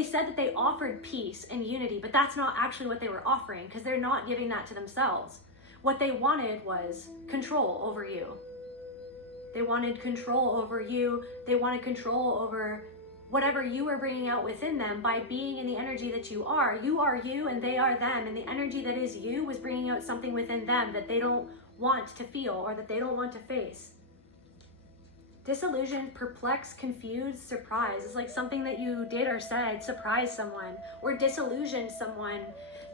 said that they offered peace and unity, but that's not actually what they were offering, because they're not giving that to themselves. What they wanted was control over you. They wanted control over you. They wanted control over whatever you were bringing out within them by being in the energy that you are. You are you and they are them, and the energy that is you was bringing out something within them that they don't want to feel or that they don't want to face. Disillusioned, perplexed, confused, surprised. It's like something that you did or said surprised someone or disillusioned someone.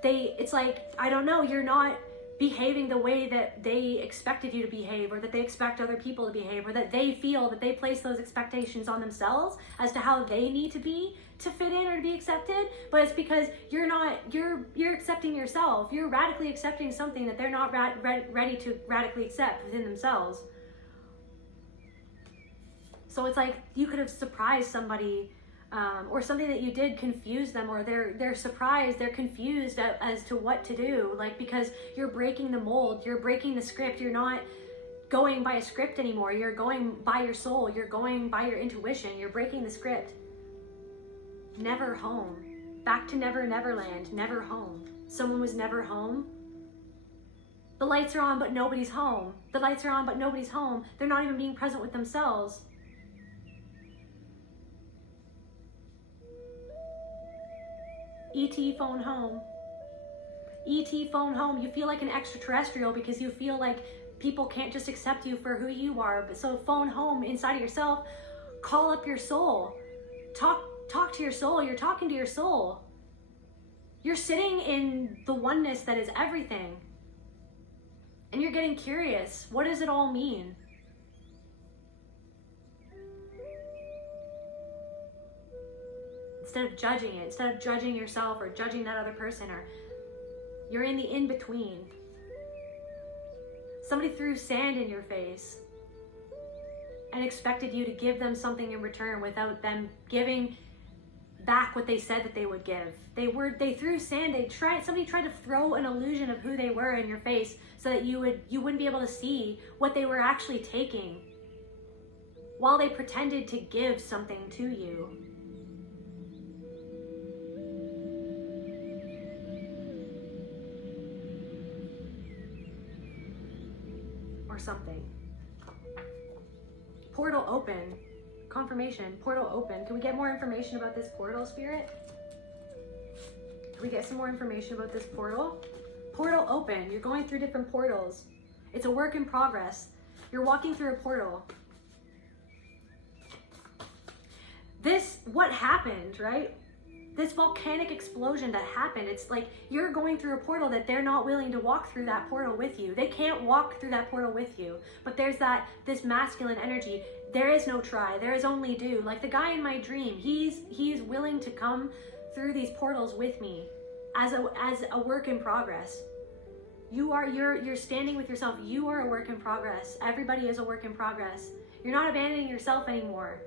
It's like, I don't know, you're not behaving the way that they expected you to behave, or that they expect other people to behave, or that they feel that they place those expectations on themselves as to how they need to be to fit in or to be accepted. But it's because you're accepting yourself. You're radically accepting something that they're not ready to radically accept within themselves. So it's like you could have surprised somebody, or something that you did confuse them, or they're surprised, they're confused as to what to do, like, because you're breaking the mold, you're breaking the script. You're not going by a script anymore. You're going by your soul. You're going by your intuition. You're breaking the script. Never home. Back to never, neverland. Never home. Someone was never home. The lights are on, but nobody's home. The lights are on, but nobody's home. They're not even being present with themselves. ET phone home. ET phone home. You feel like an extraterrestrial because you feel like people can't just accept you for who you are. But so phone home inside of yourself. Call up your soul. Talk to your soul. You're talking to your soul. You're sitting in the oneness that is everything. And you're getting curious. What does it all mean? Instead of judging it, instead of judging yourself or judging that other person, or you're in the in-between. Somebody threw sand in your face and expected you to give them something in return without them giving back what they said that they would give. They threw sand. Somebody tried to throw an illusion of who they were in your face so that you wouldn't be able to see what they were actually taking, while they pretended to give something to you. Something. Portal open. Confirmation. Portal open. Can we get more information about this portal, Spirit? Can we get some more information about this portal? Portal open. You're going through different portals. It's a work in progress. You're walking through a portal. What happened, right? This volcanic explosion that happened, it's like you're going through a portal that they're not willing to walk through that portal with you. They can't walk through that portal with you. But there's this masculine energy. There is no try. There is only do. Like the guy in my dream, he's willing to come through these portals with me as a work in progress. You're standing with yourself. You are a work in progress. Everybody is a work in progress. You're not abandoning yourself anymore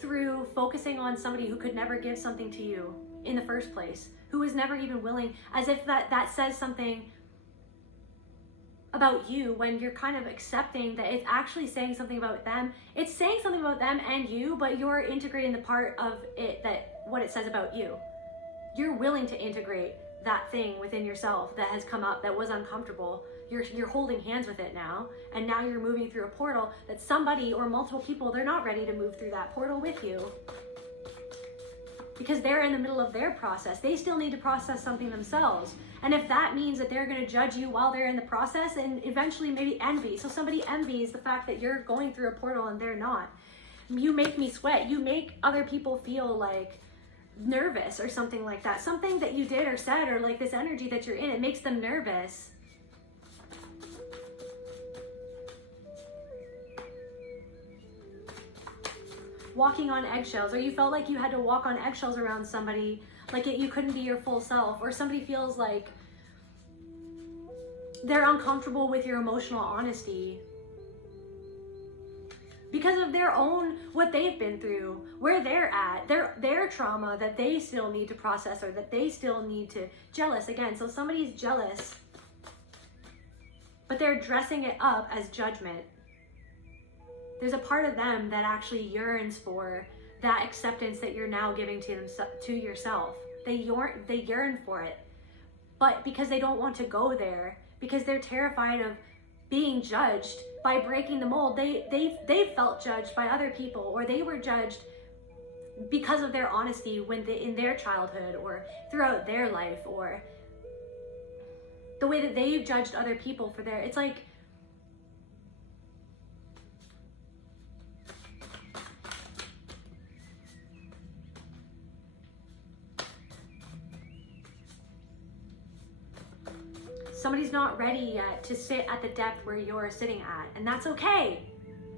through focusing on somebody who could never give something to you in the first place, who was never even willing, as if that says something about you, when you're kind of accepting that it's actually saying something about them. It's saying something about them and you, but you're integrating the part of it what it says about you. You're willing to integrate that thing within yourself that has come up that was uncomfortable. You're holding hands with it now, and now you're moving through a portal that somebody or multiple people, they're not ready to move through that portal with you because they're in the middle of their process. They still need to process something themselves. And if that means that they're going to judge you while they're in the process, and eventually maybe envy. So somebody envies the fact that you're going through a portal and they're not. You make me sweat. You make other people feel like nervous or something like that. Something that you did or said, or like this energy that you're in, it makes them nervous. Walking on eggshells, or you felt like you had to walk on eggshells around somebody, like you couldn't be your full self, or somebody feels like they're uncomfortable with your emotional honesty because of their own, what they've been through, where they're at, their trauma that they still need to process, or that they still need to, jealous again. So somebody's jealous, but they're dressing it up as judgment. There's a part of them that actually yearns for that acceptance that you're now giving to yourself. They yearn for it, but because they don't want to go there, because they're terrified of being judged by breaking the mold. They felt judged by other people, or they were judged because of their honesty in their childhood or throughout their life, or the way that they've judged other people for their, it's like, somebody's not ready yet to sit at the depth where you're sitting at, and that's okay.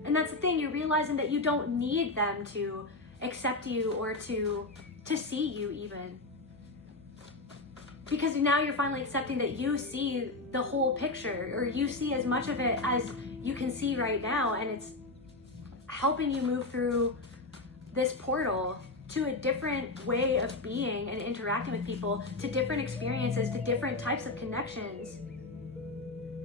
And that's the thing, you're realizing that you don't need them to accept you or to see you even. Because now you're finally accepting that you see the whole picture, or you see as much of it as you can see right now, and it's helping you move through this portal to a different way of being and interacting with people, to different experiences, to different types of connections.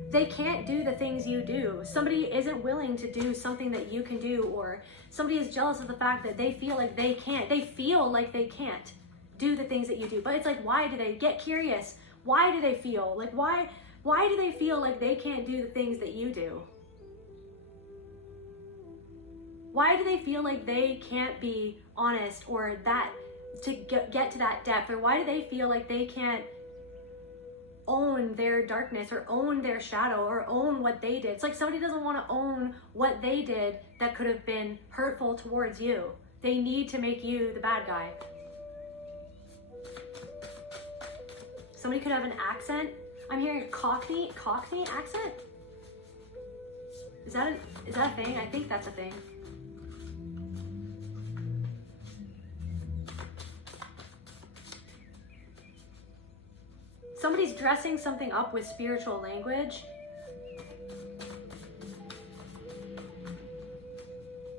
They can't do the things you do. Somebody isn't willing to do something that you can do, or somebody is jealous of the fact that they feel like they can't. They feel like they can't do the things that you do. But it's like, why do they? Get curious. Why do they feel? Like, why do they feel like they can't do the things that you do? Why do they feel like they can't be honest, or that to get to that depth? Or why do they feel like they can't own their darkness, or own their shadow, or own what they did? It's like somebody doesn't want to own what they did that could have been hurtful towards you. They need to make you the bad guy. Somebody could have an accent. I'm hearing a Cockney accent. Is that a thing? I think that's a thing. Somebody's dressing something up with spiritual language,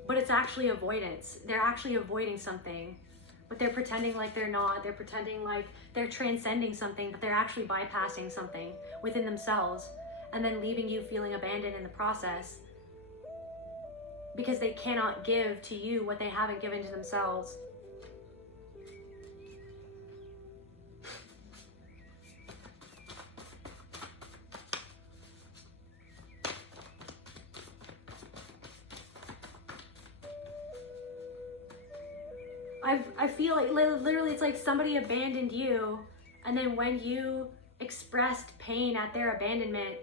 but it's actually avoidance. They're actually avoiding something, but they're pretending like they're not. They're pretending like they're transcending something, but they're actually bypassing something within themselves, and then leaving you feeling abandoned in the process, because they cannot give to you what they haven't given to themselves. I feel like literally it's like somebody abandoned you, and then when you expressed pain at their abandonment,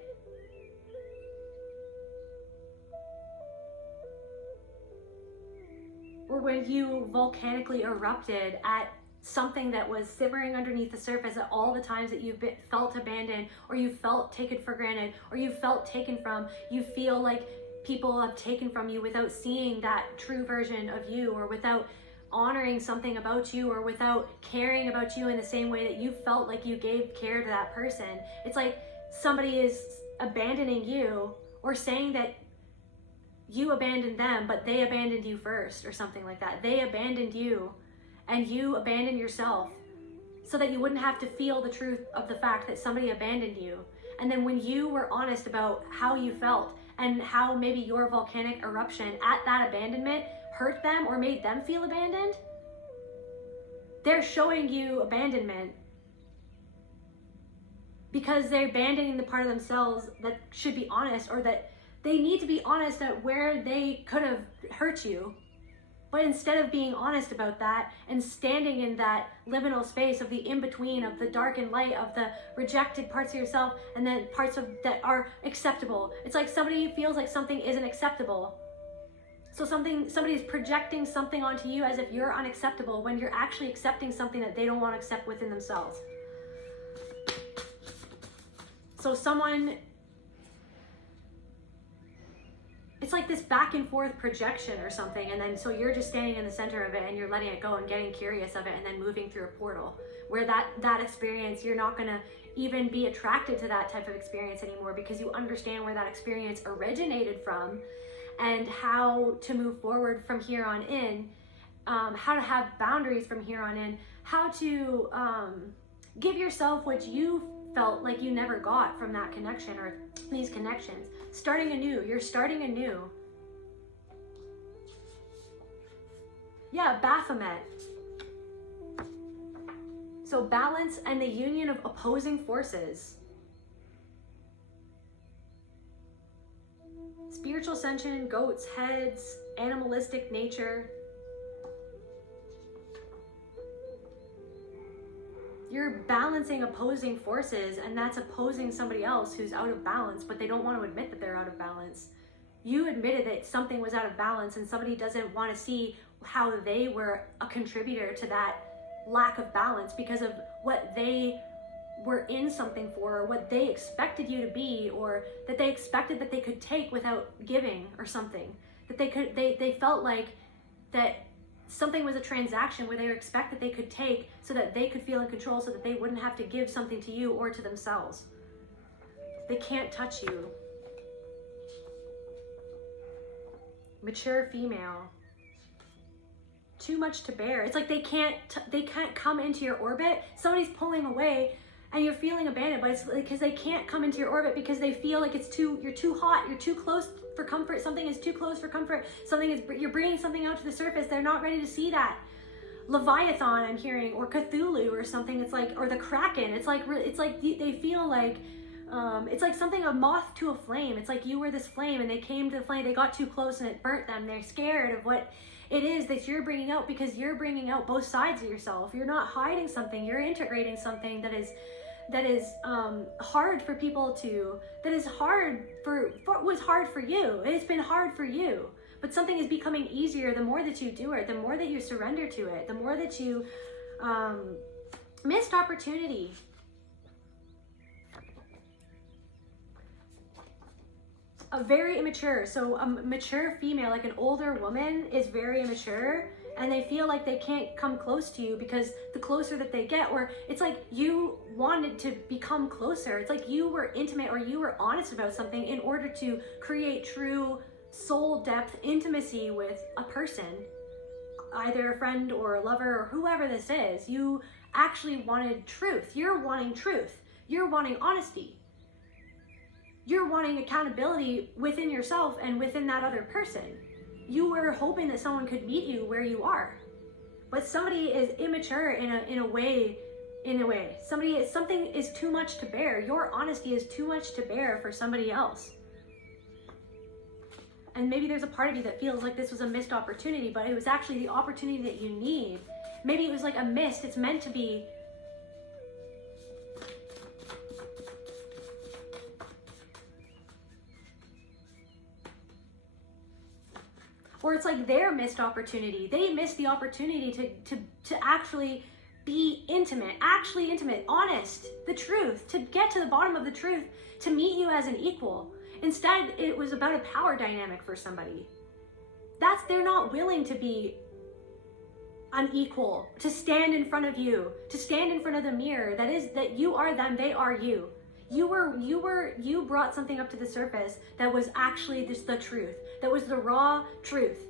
or when you volcanically erupted at something that was simmering underneath the surface, at all the times that you've felt abandoned, or you felt taken for granted, or you felt taken from, you feel like people have taken from you without seeing that true version of you, or without honoring something about you, or without caring about you in the same way that you felt like you gave care to that person. It's like somebody is abandoning you, or saying that you abandoned them, but they abandoned you first, or something like that. They abandoned you, and you abandoned yourself, so that you wouldn't have to feel the truth of the fact that somebody abandoned you. And then when you were honest about how you felt, and how maybe your volcanic eruption at that abandonment hurt them or made them feel abandoned, they're showing you abandonment because they're abandoning the part of themselves that should be honest, or that they need to be honest at where they could have hurt you. But instead of being honest about that and standing in that liminal space of the in-between, of the dark and light, of the rejected parts of yourself and then parts of that are acceptable, it's like somebody feels like something isn't acceptable. So somebody's projecting something onto you as if you're unacceptable, when you're actually accepting something that they don't want to accept within themselves. So someone it's like this back and forth projection or something, and then so you're just standing in the center of it and you're letting it go and getting curious of it and then moving through a portal where that experience, you're not going to even be attracted to that type of experience anymore because you understand where that experience originated from and how to move forward from here on in, how to have boundaries from here on in, how to give yourself what you felt like you never got from that connection or these connections. Starting anew, you're starting anew. Yeah, Baphomet. So balance and the union of opposing forces. Spiritual ascension, goats, heads, animalistic nature. You're balancing opposing forces, and that's opposing somebody else who's out of balance, but they don't want to admit that they're out of balance. You admitted that something was out of balance, and somebody doesn't want to see how they were a contributor to that lack of balance because of what they were in something for, or what they expected you to be, or that they expected that they could take without giving or something. That they felt like that something was a transaction where they expect that they could take so that they could feel in control, so that they wouldn't have to give something to you or to themselves. They can't touch you. Mature female. Too much to bear. It's like they can't come into your orbit. Somebody's pulling away and you're feeling abandoned, but it's because they can't come into your orbit because they feel like you're too hot, you're too close for comfort. Something is too close for comfort. You're bringing something out to the surface. They're not ready to see that. Leviathan, I'm hearing, or Cthulhu or something. It's like, or the Kraken. It's like they feel like, it's like something, a moth to a flame. It's like you were this flame and they came to the flame, they got too close and it burnt them. They're scared of what it is that you're bringing out, because you're bringing out both sides of yourself. You're not hiding something, you're integrating something that is hard for people to, was hard for you. It's been hard for you, but something is becoming easier the more that you do it, the more that you surrender to it, the more that you missed opportunity. A very immature, so a mature female, like an older woman, is very immature, and they feel like they can't come close to you because the closer that they get, or it's like you wanted to become closer. It's like you were intimate or you were honest about something in order to create true soul depth intimacy with a person, either a friend or a lover or whoever this is. You actually wanted truth. You're wanting truth. You're wanting honesty. You're wanting accountability within yourself and within that other person. You were hoping that someone could meet you where you are, but somebody is immature in a way. Something is too much to bear. Your honesty is too much to bear for somebody else. And maybe there's a part of you that feels like this was a missed opportunity, but it was actually the opportunity that you need. Maybe it was like a mist. It's meant to be. Or it's like their missed opportunity. They missed the opportunity to actually be intimate, honest, the truth, to get to the bottom of the truth, to meet you as an equal. Instead, it was about a power dynamic for somebody. They're not willing to be unequal, to stand in front of you, to stand in front of the mirror. That you are them, they are you. You brought something up to the surface that was actually just the truth. That was the raw truth.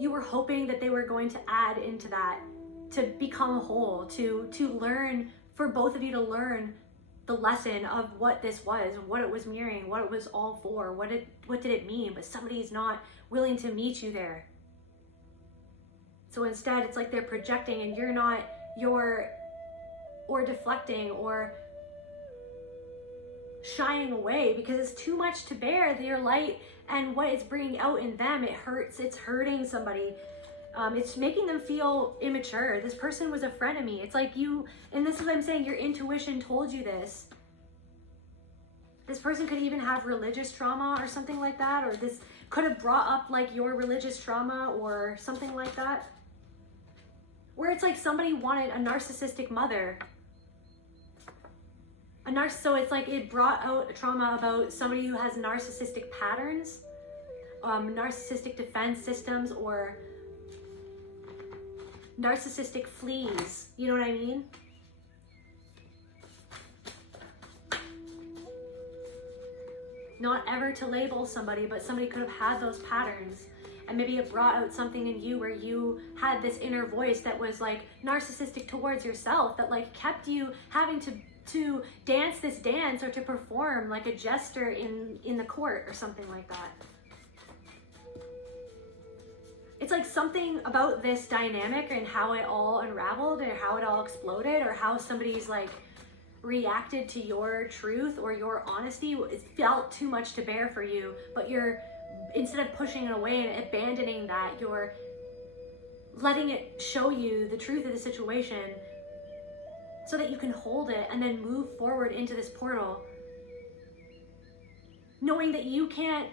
You were hoping that they were going to add into that, to become whole, to learn, for both of you to learn the lesson of what this was, what it was mirroring, what it was all for, what did it mean, but somebody's not willing to meet you there. So instead, it's like they're projecting and or deflecting or shining away because it's too much to bear, your light and what it's bringing out in them. It hurts, it's hurting somebody. It's making them feel immature. This person was a friend of me. It's like and this is what I'm saying, your intuition told you this. This person could even have religious trauma or something like that, or this could have brought up like your religious trauma or something like that. Where it's like somebody wanted a narcissistic mother. So it's like it brought out a trauma about somebody who has narcissistic patterns, narcissistic defense systems, or narcissistic fleas. You know what I mean? Not ever to label somebody, but somebody could have had those patterns, and maybe it brought out something in you where you had this inner voice that was like narcissistic towards yourself, that like kept you having to dance this dance, or to perform like a jester in the court or something like that. It's like something about this dynamic and how it all unraveled, or how it all exploded, or how somebody's like reacted to your truth or your honesty. It felt too much to bear for you, but you're, instead of pushing it away and abandoning that, you're letting it show you the truth of the situation so that you can hold it and then move forward into this portal, knowing that you can't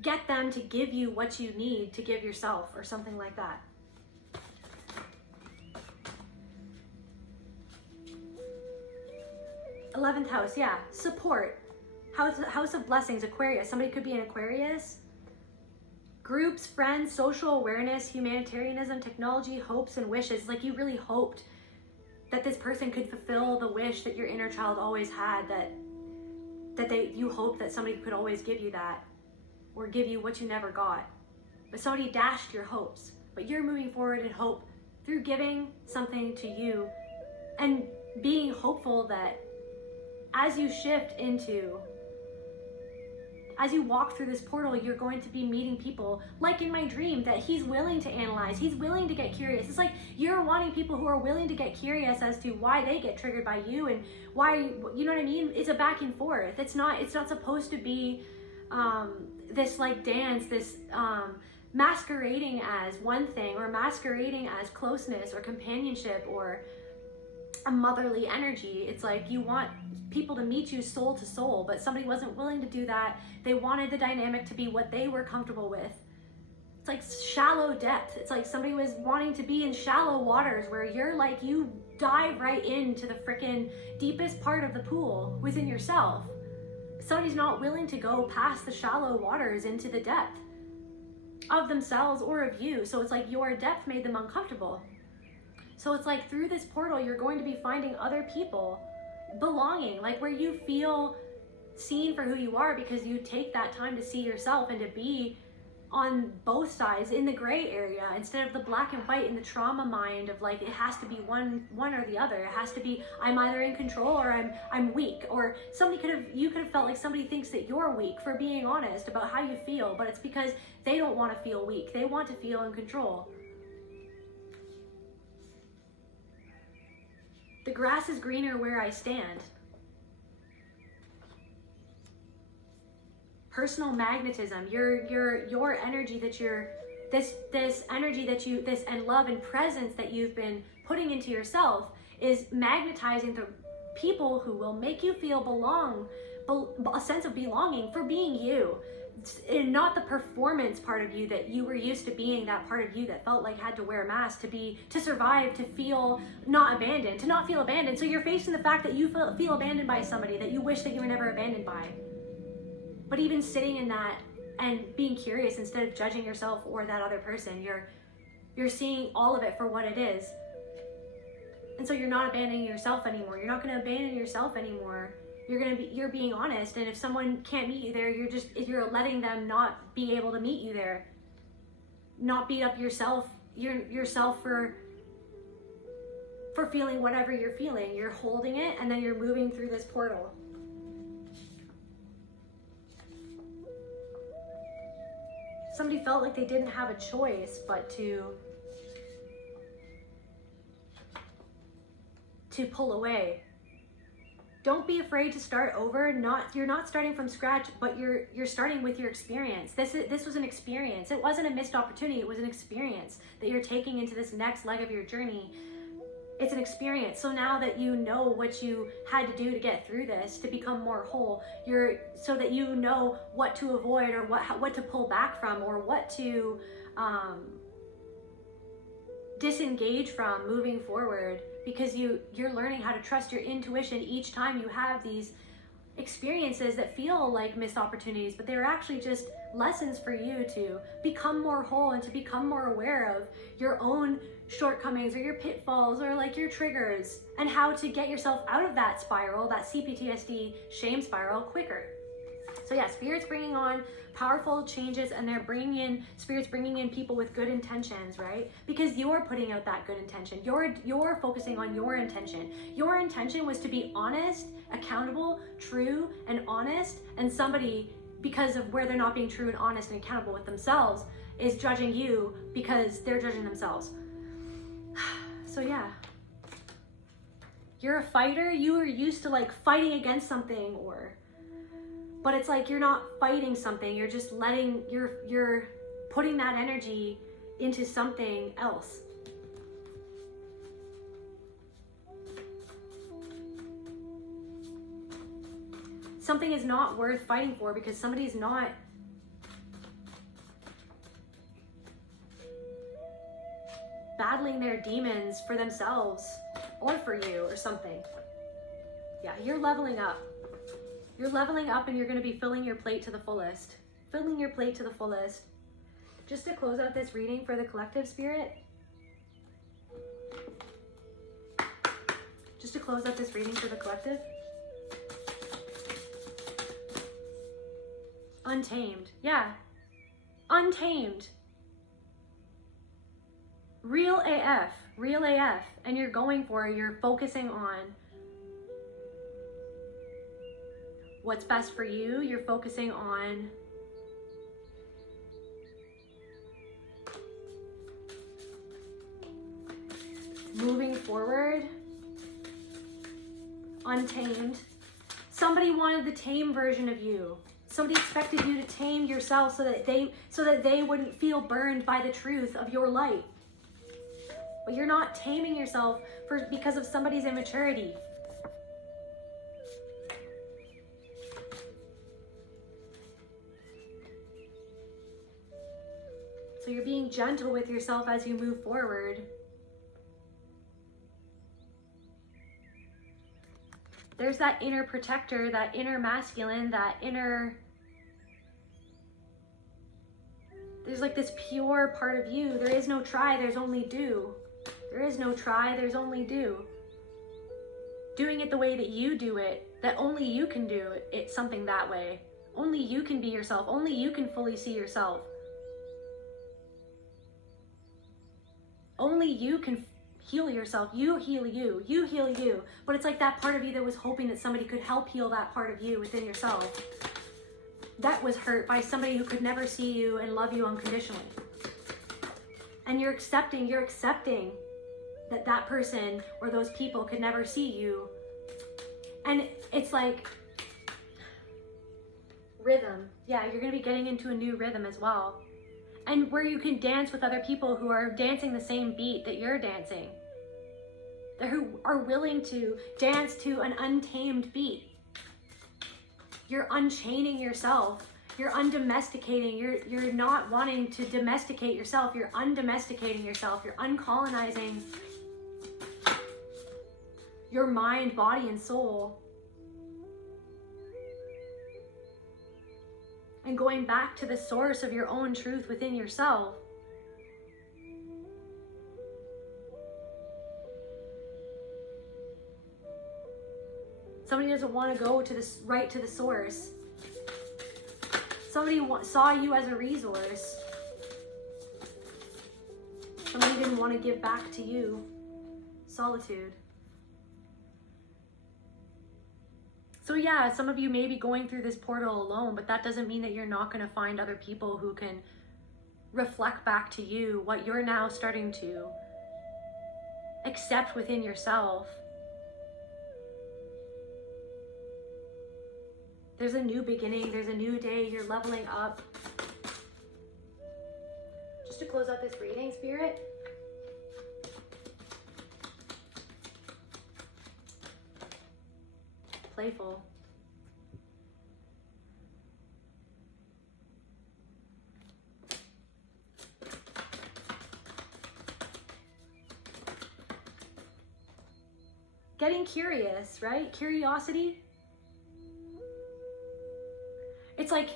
get them to give you what you need to give yourself, or something like that. Eleventh house, yeah, support. House of blessings, Aquarius. Somebody could be an Aquarius. Groups, friends, social awareness, humanitarianism, technology, hopes and wishes. Like you really hoped that this person could fulfill the wish that your inner child always had, you hoped that somebody could always give you that, or give you what you never got. But somebody dashed your hopes. But you're moving forward in hope through giving something to you, and being hopeful that as you shift into, as you walk through this portal, you're going to be meeting people, like in my dream, that he's willing to analyze, he's willing to get curious. It's like you're wanting people who are willing to get curious as to why they get triggered by you, and why, you know what I mean? It's a back and forth. It's not supposed to be this like dance, this masquerading as one thing, or masquerading as closeness or companionship or a motherly energy. It's like you want people to meet you soul to soul, but somebody wasn't willing to do that. They wanted the dynamic to be what they were comfortable with. It's like shallow depth. It's like somebody was wanting to be in shallow waters, where you're like, you dive right into the freaking deepest part of the pool within yourself. Somebody's not willing to go past the shallow waters into the depth of themselves or of you. So it's like your depth made them uncomfortable. So it's like through this portal, you're going to be finding other people, belonging, like where you feel seen for who you are, because you take that time to see yourself and to be on both sides in the gray area, instead of the black and white in the trauma mind of like it has to be one or the other. It has to be, I'm either in control or I'm weak. Or you could have felt like somebody thinks that you're weak for being honest about how you feel, but it's because they don't want to feel weak. They want to feel in control. The grass is greener where I stand. Personal magnetism, your energy that you're, this energy that you, this and love and presence that you've been putting into yourself is magnetizing the people who will make you feel a sense of belonging for being you. And not the performance part of you that you were used to being, that part of you that felt like had to wear a mask to survive, to feel not abandoned, to not feel abandoned. So you're facing the fact that you feel abandoned by somebody that you wish that you were never abandoned by. But even sitting in that and being curious instead of judging yourself or that other person, you're seeing all of it for what it is. And so you're not abandoning yourself anymore. You're not going to abandon yourself anymore. You're being honest, and if someone can't meet you there, you're letting them not be able to meet you there. Not beat up yourself for feeling whatever you're feeling. You're holding it, and then you're moving through this portal. Somebody felt like they didn't have a choice but to pull away. Don't be afraid to start over. You're not starting from scratch, but you're starting with your experience. This was an experience. It wasn't a missed opportunity. It was an experience that you're taking into this next leg of your journey. It's an experience. So now that you know what you had to do to get through this, to become more whole, so that you know what to avoid, or what to pull back from, or what to disengage from moving forward. because you're learning how to trust your intuition each time you have these experiences that feel like missed opportunities, but they're actually just lessons for you to become more whole and to become more aware of your own shortcomings or your pitfalls or like your triggers, and how to get yourself out of that spiral, that CPTSD shame spiral, quicker. So yeah, Spirit's bringing on powerful changes, and Spirit's bringing in people with good intentions, right? Because you're putting out that good intention. You're focusing on your intention. Your intention was to be honest, accountable, true, and honest, and somebody, because of where they're not being true and honest and accountable with themselves, is judging you because they're judging themselves. So yeah. You're a fighter. You are used to like fighting against something, but it's like you're not fighting something, you're just you're putting that energy into something else. Something is not worth fighting for because somebody's not battling their demons for themselves or for you or something. Yeah, you're leveling up. You're leveling up, and you're going to be filling your plate to the fullest. Filling your plate to the fullest. Just to close out this reading for the collective, Spirit. Just to close out this reading for the collective. Untamed. Yeah. Untamed. Real AF. Real AF. And you're going for it. You're focusing on what's best for you. You're focusing on moving forward. Untamed. Somebody wanted the tame version of you. Somebody expected you to tame yourself so that they wouldn't feel burned by the truth of your light. But you're not taming yourself because of somebody's immaturity. So you're being gentle with yourself as you move forward. There's that inner protector, that inner masculine, there's like this pure part of you. There is no try, there's only do. There is no try, there's only do. Doing it the way that you do it, that only you can do it something that way. Only you can be yourself. Only you can fully see yourself. Only you can heal yourself. You heal you. You heal you. But it's like that part of you that was hoping that somebody could help heal that part of you within yourself. That was hurt by somebody who could never see you and love you unconditionally. And you're accepting that person or those people could never see you. And it's like rhythm. Yeah, you're going to be getting into a new rhythm as well. And where you can dance with other people who are dancing the same beat that you're dancing. Who are willing to dance to an untamed beat. You're unchaining yourself. You're undomesticating. You're not wanting to domesticate yourself. You're undomesticating yourself. You're uncolonizing your mind, body, and soul. And going back to the source of your own truth within yourself. Somebody doesn't want to go to this right to the source. Somebody saw you as a resource. Somebody didn't want to give back to you. Solitude. So yeah, some of you may be going through this portal alone, but that doesn't mean that you're not going to find other people who can reflect back to you what you're now starting to accept within yourself. There's a new beginning. There's a new day. You're leveling up. Just to close out this reading, Spirit. Playful. getting curious, right? Curiosity. It's like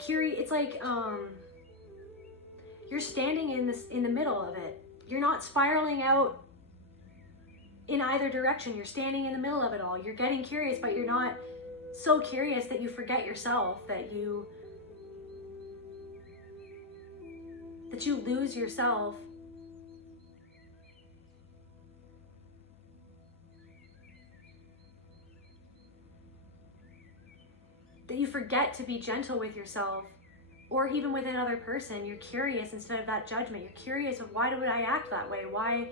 you're standing in the middle of it. You're not spiraling out in either direction. You're standing in the middle of it all. You're getting curious, but you're not so curious that you forget yourself, that you lose yourself. That you forget to be gentle with yourself, or even with another person. You're curious instead of that judgment. You're curious of, why would I act that way? Why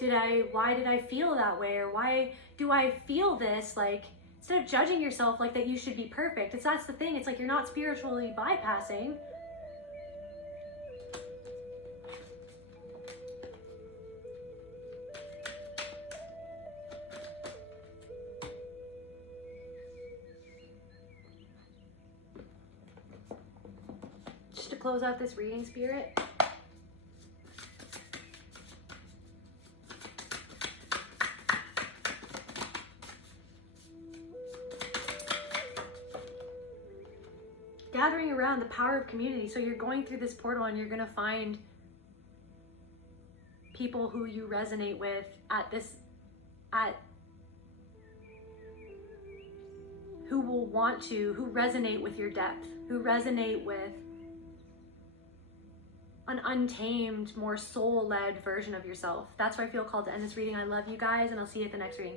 did I feel that way? Or why do I feel this? Like, instead of judging yourself like that you should be perfect. That's the thing. It's like you're not spiritually bypassing. Just to close out this reading, Spirit. Gathering around the power of community. So you're going through this portal and you're going to find people who you resonate with who will want to, who resonate with your depth, who resonate with an untamed, more soul-led version of yourself. That's why I feel called to end this reading. I love you guys, and I'll see you at the next reading.